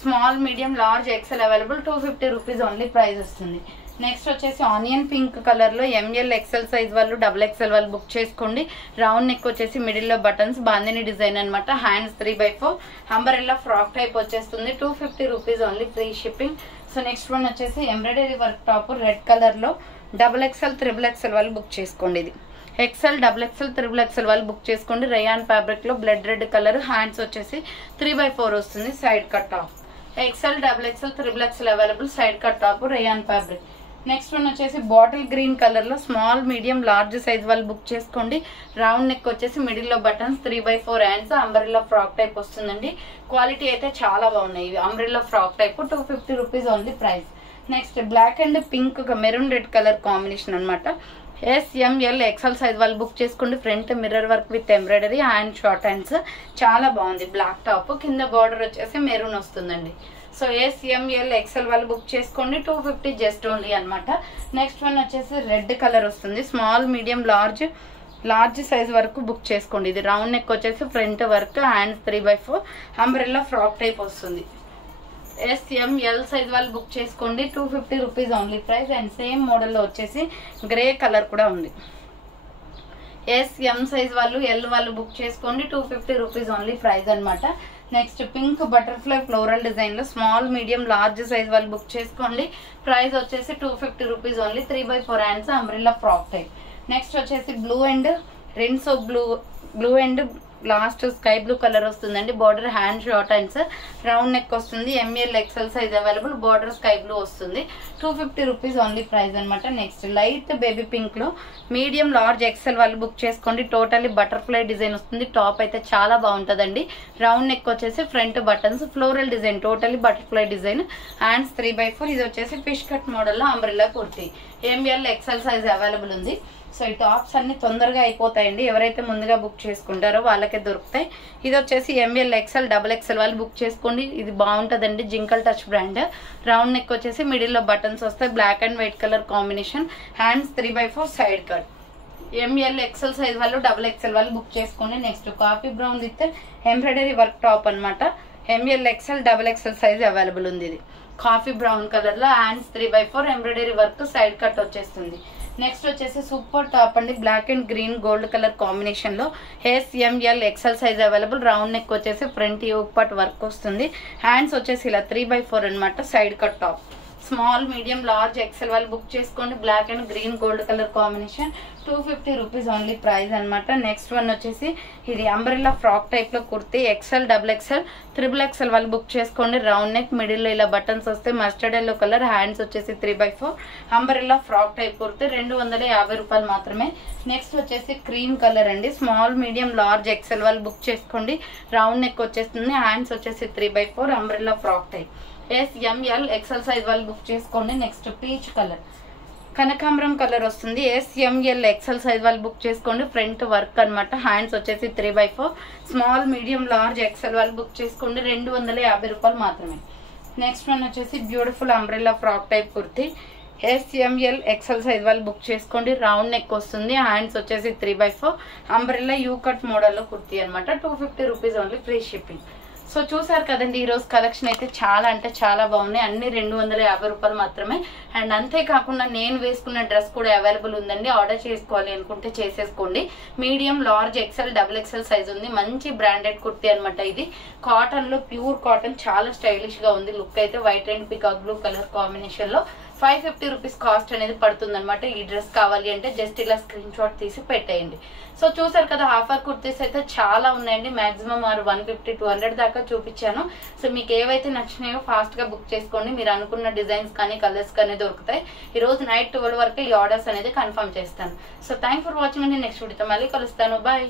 Small, medium, large, XL available. 250 rupees only price వస్తుంది. నెక్స్ట్ వచ్చేసి ఆనియన్ పింక్ కలర్ లో ML XL సైజ్ వాళ్ళు XXL వాళ్ళు బుక్ చేసుకోండి. రౌండ్ నెక్ వచ్చేసి మిడిల్ లో బటన్స్, బాందిని డిజైన్ అనమాట, హ్యాండ్స్ 3/4, అంబరెల్లా ఫ్రాక్ టైప్ వచ్చేస్తుంది. 250 rupees only, free shipping. So next one వచ్చేసి embroidery work top red colour లో XXL XXL వాళ్ళు బుక్ చేసుకోండి. ఇది XL XXL XXL వాళ్ళు బుక్ చేసుకోండి. రయాన్ ఫ్యాబ్రిక్ లో బ్లడ్ రెడ్ కలర్, హ్యాండ్స్ వచ్చేసి 3/4 వస్తుంది, side cut top. XL XXL XXL available, side cut top, rayon fabric. Next one వచ్చేసి బాటిల్ గ్రీన్ కలర్ లో స్మాల్, మీడియం, లార్జ్ సైజ్ వాళ్ళు book చేసుకోండి. Round neck వచ్చేసి middle లో buttons, 3/4 hands, umbrella frock type వస్తుందండి. Quality అయితే చాలా బాగున్నాయి ఇవి. Umbrella frock type 250 rupees only price. Next black and pink maroon red colour combination అనమాట. SML XL సైజ్ వాళ్ళు బుక్ చేసుకోండి. Front mirror work with embroidery, hand short hands, చాలా బాగుంది. బ్లాక్ టాప్, కింద బార్డర్ వచ్చేసి మెరూన్ వస్తుందండి. సో SML XL వాళ్ళు book చేసుకోండి. 250 జస్ట్ ఓన్లీ అనమాట. నెక్స్ట్ వన్ వచ్చేసి రెడ్ కలర్ వస్తుంది. స్మాల్, మీడియం, లార్జ్ సైజ్ వరకు బుక్ చేసుకోండి. ఇది రౌండ్ నెక్ వచ్చేసి front work, hands 3/4, umbrella frock type వస్తుంది. SML సైజ్ వాళ్ళు బుక్ చేసుకోండి. 250 rupees only price. And same మోడల్లో వచ్చేసి గ్రే కలర్ కూడా ఉంది. SM సైజ్ వాళ్ళు L వాళ్ళు బుక్ చేసుకోండి. 250 రూపీస్ ఓన్లీ ప్రైస్ అనమాట. Next pink butterfly floral design లో స్మాల్, మీడియం, లార్జ్ సైజ్ వాళ్ళు బుక్ చేసుకోండి. ప్రైస్ వచ్చేసి 250 rupees only, 3/4 hands, umbrella frock type. Next వచ్చేసి blue and rinse blue and last sky blue colour వస్తుందండి. Border hand short hands, round neck వస్తుంది. ML XL size available, border sky blue వస్తుంది. 250 rupees only price అనమాట. నెక్స్ట్ light baby pink లో medium, large, XL వాళ్ళు book చేసుకోండి. Totally butterfly design వస్తుంది. Top అయితే చాలా బాగుంటుందండి. రౌండ్ నెక్ వచ్చేసి front buttons, floral design, totally butterfly design, hands 3/4. ఇది వచ్చేసి ఫిష్ కట్ మోడల్ లో umbrella kurti. ML XL size available ఉంది. సో ఈ టాప్స్ అన్ని తొందరగా అయిపోతాయండి. ఎవరైతే ముందుగా బుక్ చేసుకుంటారో వాళ్ళకే దొరుకుతాయి. ఇది వచ్చేసి ML XL XXL వాళ్ళు బుక్ చేసుకోండి. ఇది బాగుంటుందండి, జింకల్ టచ్ బ్రాండ్. రౌండ్ నెక్ వచ్చేసి మిడిల్ లో బటన్స్ వస్తాయి. Black and white colour combination, hands 3/4, side cut. ML XL size వాళ్ళు XXL వాళ్ళు బుక్ చేసుకోండి. Next coffee brown with embroidery work top అనమాట. ML XL XXL size available ఉంది. ఇది coffee brown colour లో, hands 3/4, embroidery work, side cut వచ్చేస్తుంది. Next వచ్చేసి super top అండి, black and green gold colour combination లో. SML XL size available. Round neck వచ్చేసి front yoke part work వస్తుంది. Hands వచ్చేసి ఇలా 3/4 అనమాట, side cut top. Small, medium, large, XL వాళ్ళు బుక్ చేసుకోండి. Black and green gold colour combination. 250 rupees only price అనమాట. Next one వచ్చేసి ఇది అంబ్రెల్లా ఫ్రాక్ టైప్ లో కుర్తీ. XL XXL XXL వాళ్ళు బుక్ చేసుకోండి. రౌండ్ నెక్, మిడిల్ లో ఇలా బటన్స్ వస్తే, మస్టర్డ్ ఎల్లో కలర్, హ్యాండ్స్ వచ్చేసి 3/4, అంబ్రెల్లా ఫ్రాక్ టైప్ కుర్తీ. 250 రూపాయలు మాత్రమే. నెక్స్ట్ వచ్చేసి క్రీమ్ కలర్ అండి. స్మాల్, మీడియం, లార్జ్, XL వాళ్ళు బుక్ చేసుకోండి. రౌండ్ నెక్ వచ్చేస్తుంది, హ్యాండ్స్ వచ్చేసి 3/4, umbrella frock type. SML XL size వాళ్ళు బుక్ చేసుకోండి. నెక్స్ట్ పీచ్ కలర్, కనకాంబరం కలర్ వస్తుంది. SML XL సైజ్ వాళ్ళు బుక్ చేసుకోండి. ఫ్రంట్ వర్క్ అనమాట, హ్యాండ్స్ వచ్చేసి 3/4, స్మాల్, మీడియం, లార్జ్, XL వాళ్ళు బుక్ చేసుకోండి. 250 రూపాయలు మాత్రమే. నెక్స్ట్ వన్ వచ్చేసి beautiful umbrella frock type kurti. SML XL size వాళ్ళు బుక్ చేసుకోండి. రౌండ్ నెక్ వస్తుంది, హ్యాండ్స్ వచ్చేసి 3/4, అంబ్రెల్లా యూ కట్ మోడల్లో కుర్తీ అనమాట. 250 rupees only, free shipping. So చూసారు కదండి, ఈ రోజు కలెక్షన్ అయితే చాలా అంటే చాలా బాగున్నాయి. అన్ని 250 రూపాయలు మాత్రమే. అండ్ అంతేకాకుండా నేను వేసుకున్న డ్రెస్ కూడా అవైలబుల్ ఉందండి. ఆర్డర్ చేసుకోవాలి అనుకుంటే చేసేసుకోండి. Medium, large, XL XXL size ఉంది. మంచి బ్రాండెడ్ కుర్తీ అనమాట. ఇది కాటన్ లో, ప్యూర్ కాటన్, చాలా స్టైలిష్ గా ఉంది. లుక్ అయితే white and peacock blue colour combination లో 550 రూపీస్ కాస్ట్ అనేది పడుతుంది అనమాట. ఈ డ్రెస్ కావాలి అంటే జస్ట్ ఇలా స్క్రీన్ షాట్ తీసి పెట్టేయండి. సో చూసారు కదా, ఆఫర్ కుర్తీస్ అయితే చాలా ఉన్నాయండి. మాక్సిమం 150-200 దాకా చూపించాను. సో మీకు ఏవైతే నచ్చినాయో ఫాస్ట్ గా బుక్ చేసుకోండి. మీరు అనుకున్న డిజైన్స్ కానీ కలర్స్ కానీ దొరుకుతాయి. ఈ రోజు నైట్ 12 వరకు ఈ ఆర్డర్స్ అనేది కన్ఫర్మ్ చేస్తాను. సో థ్యాంక్ ఫర్ వాచింగ్ అండి. నెక్స్ట్ వీడియోతో మళ్ళీ కలుస్తాను. బాయ్.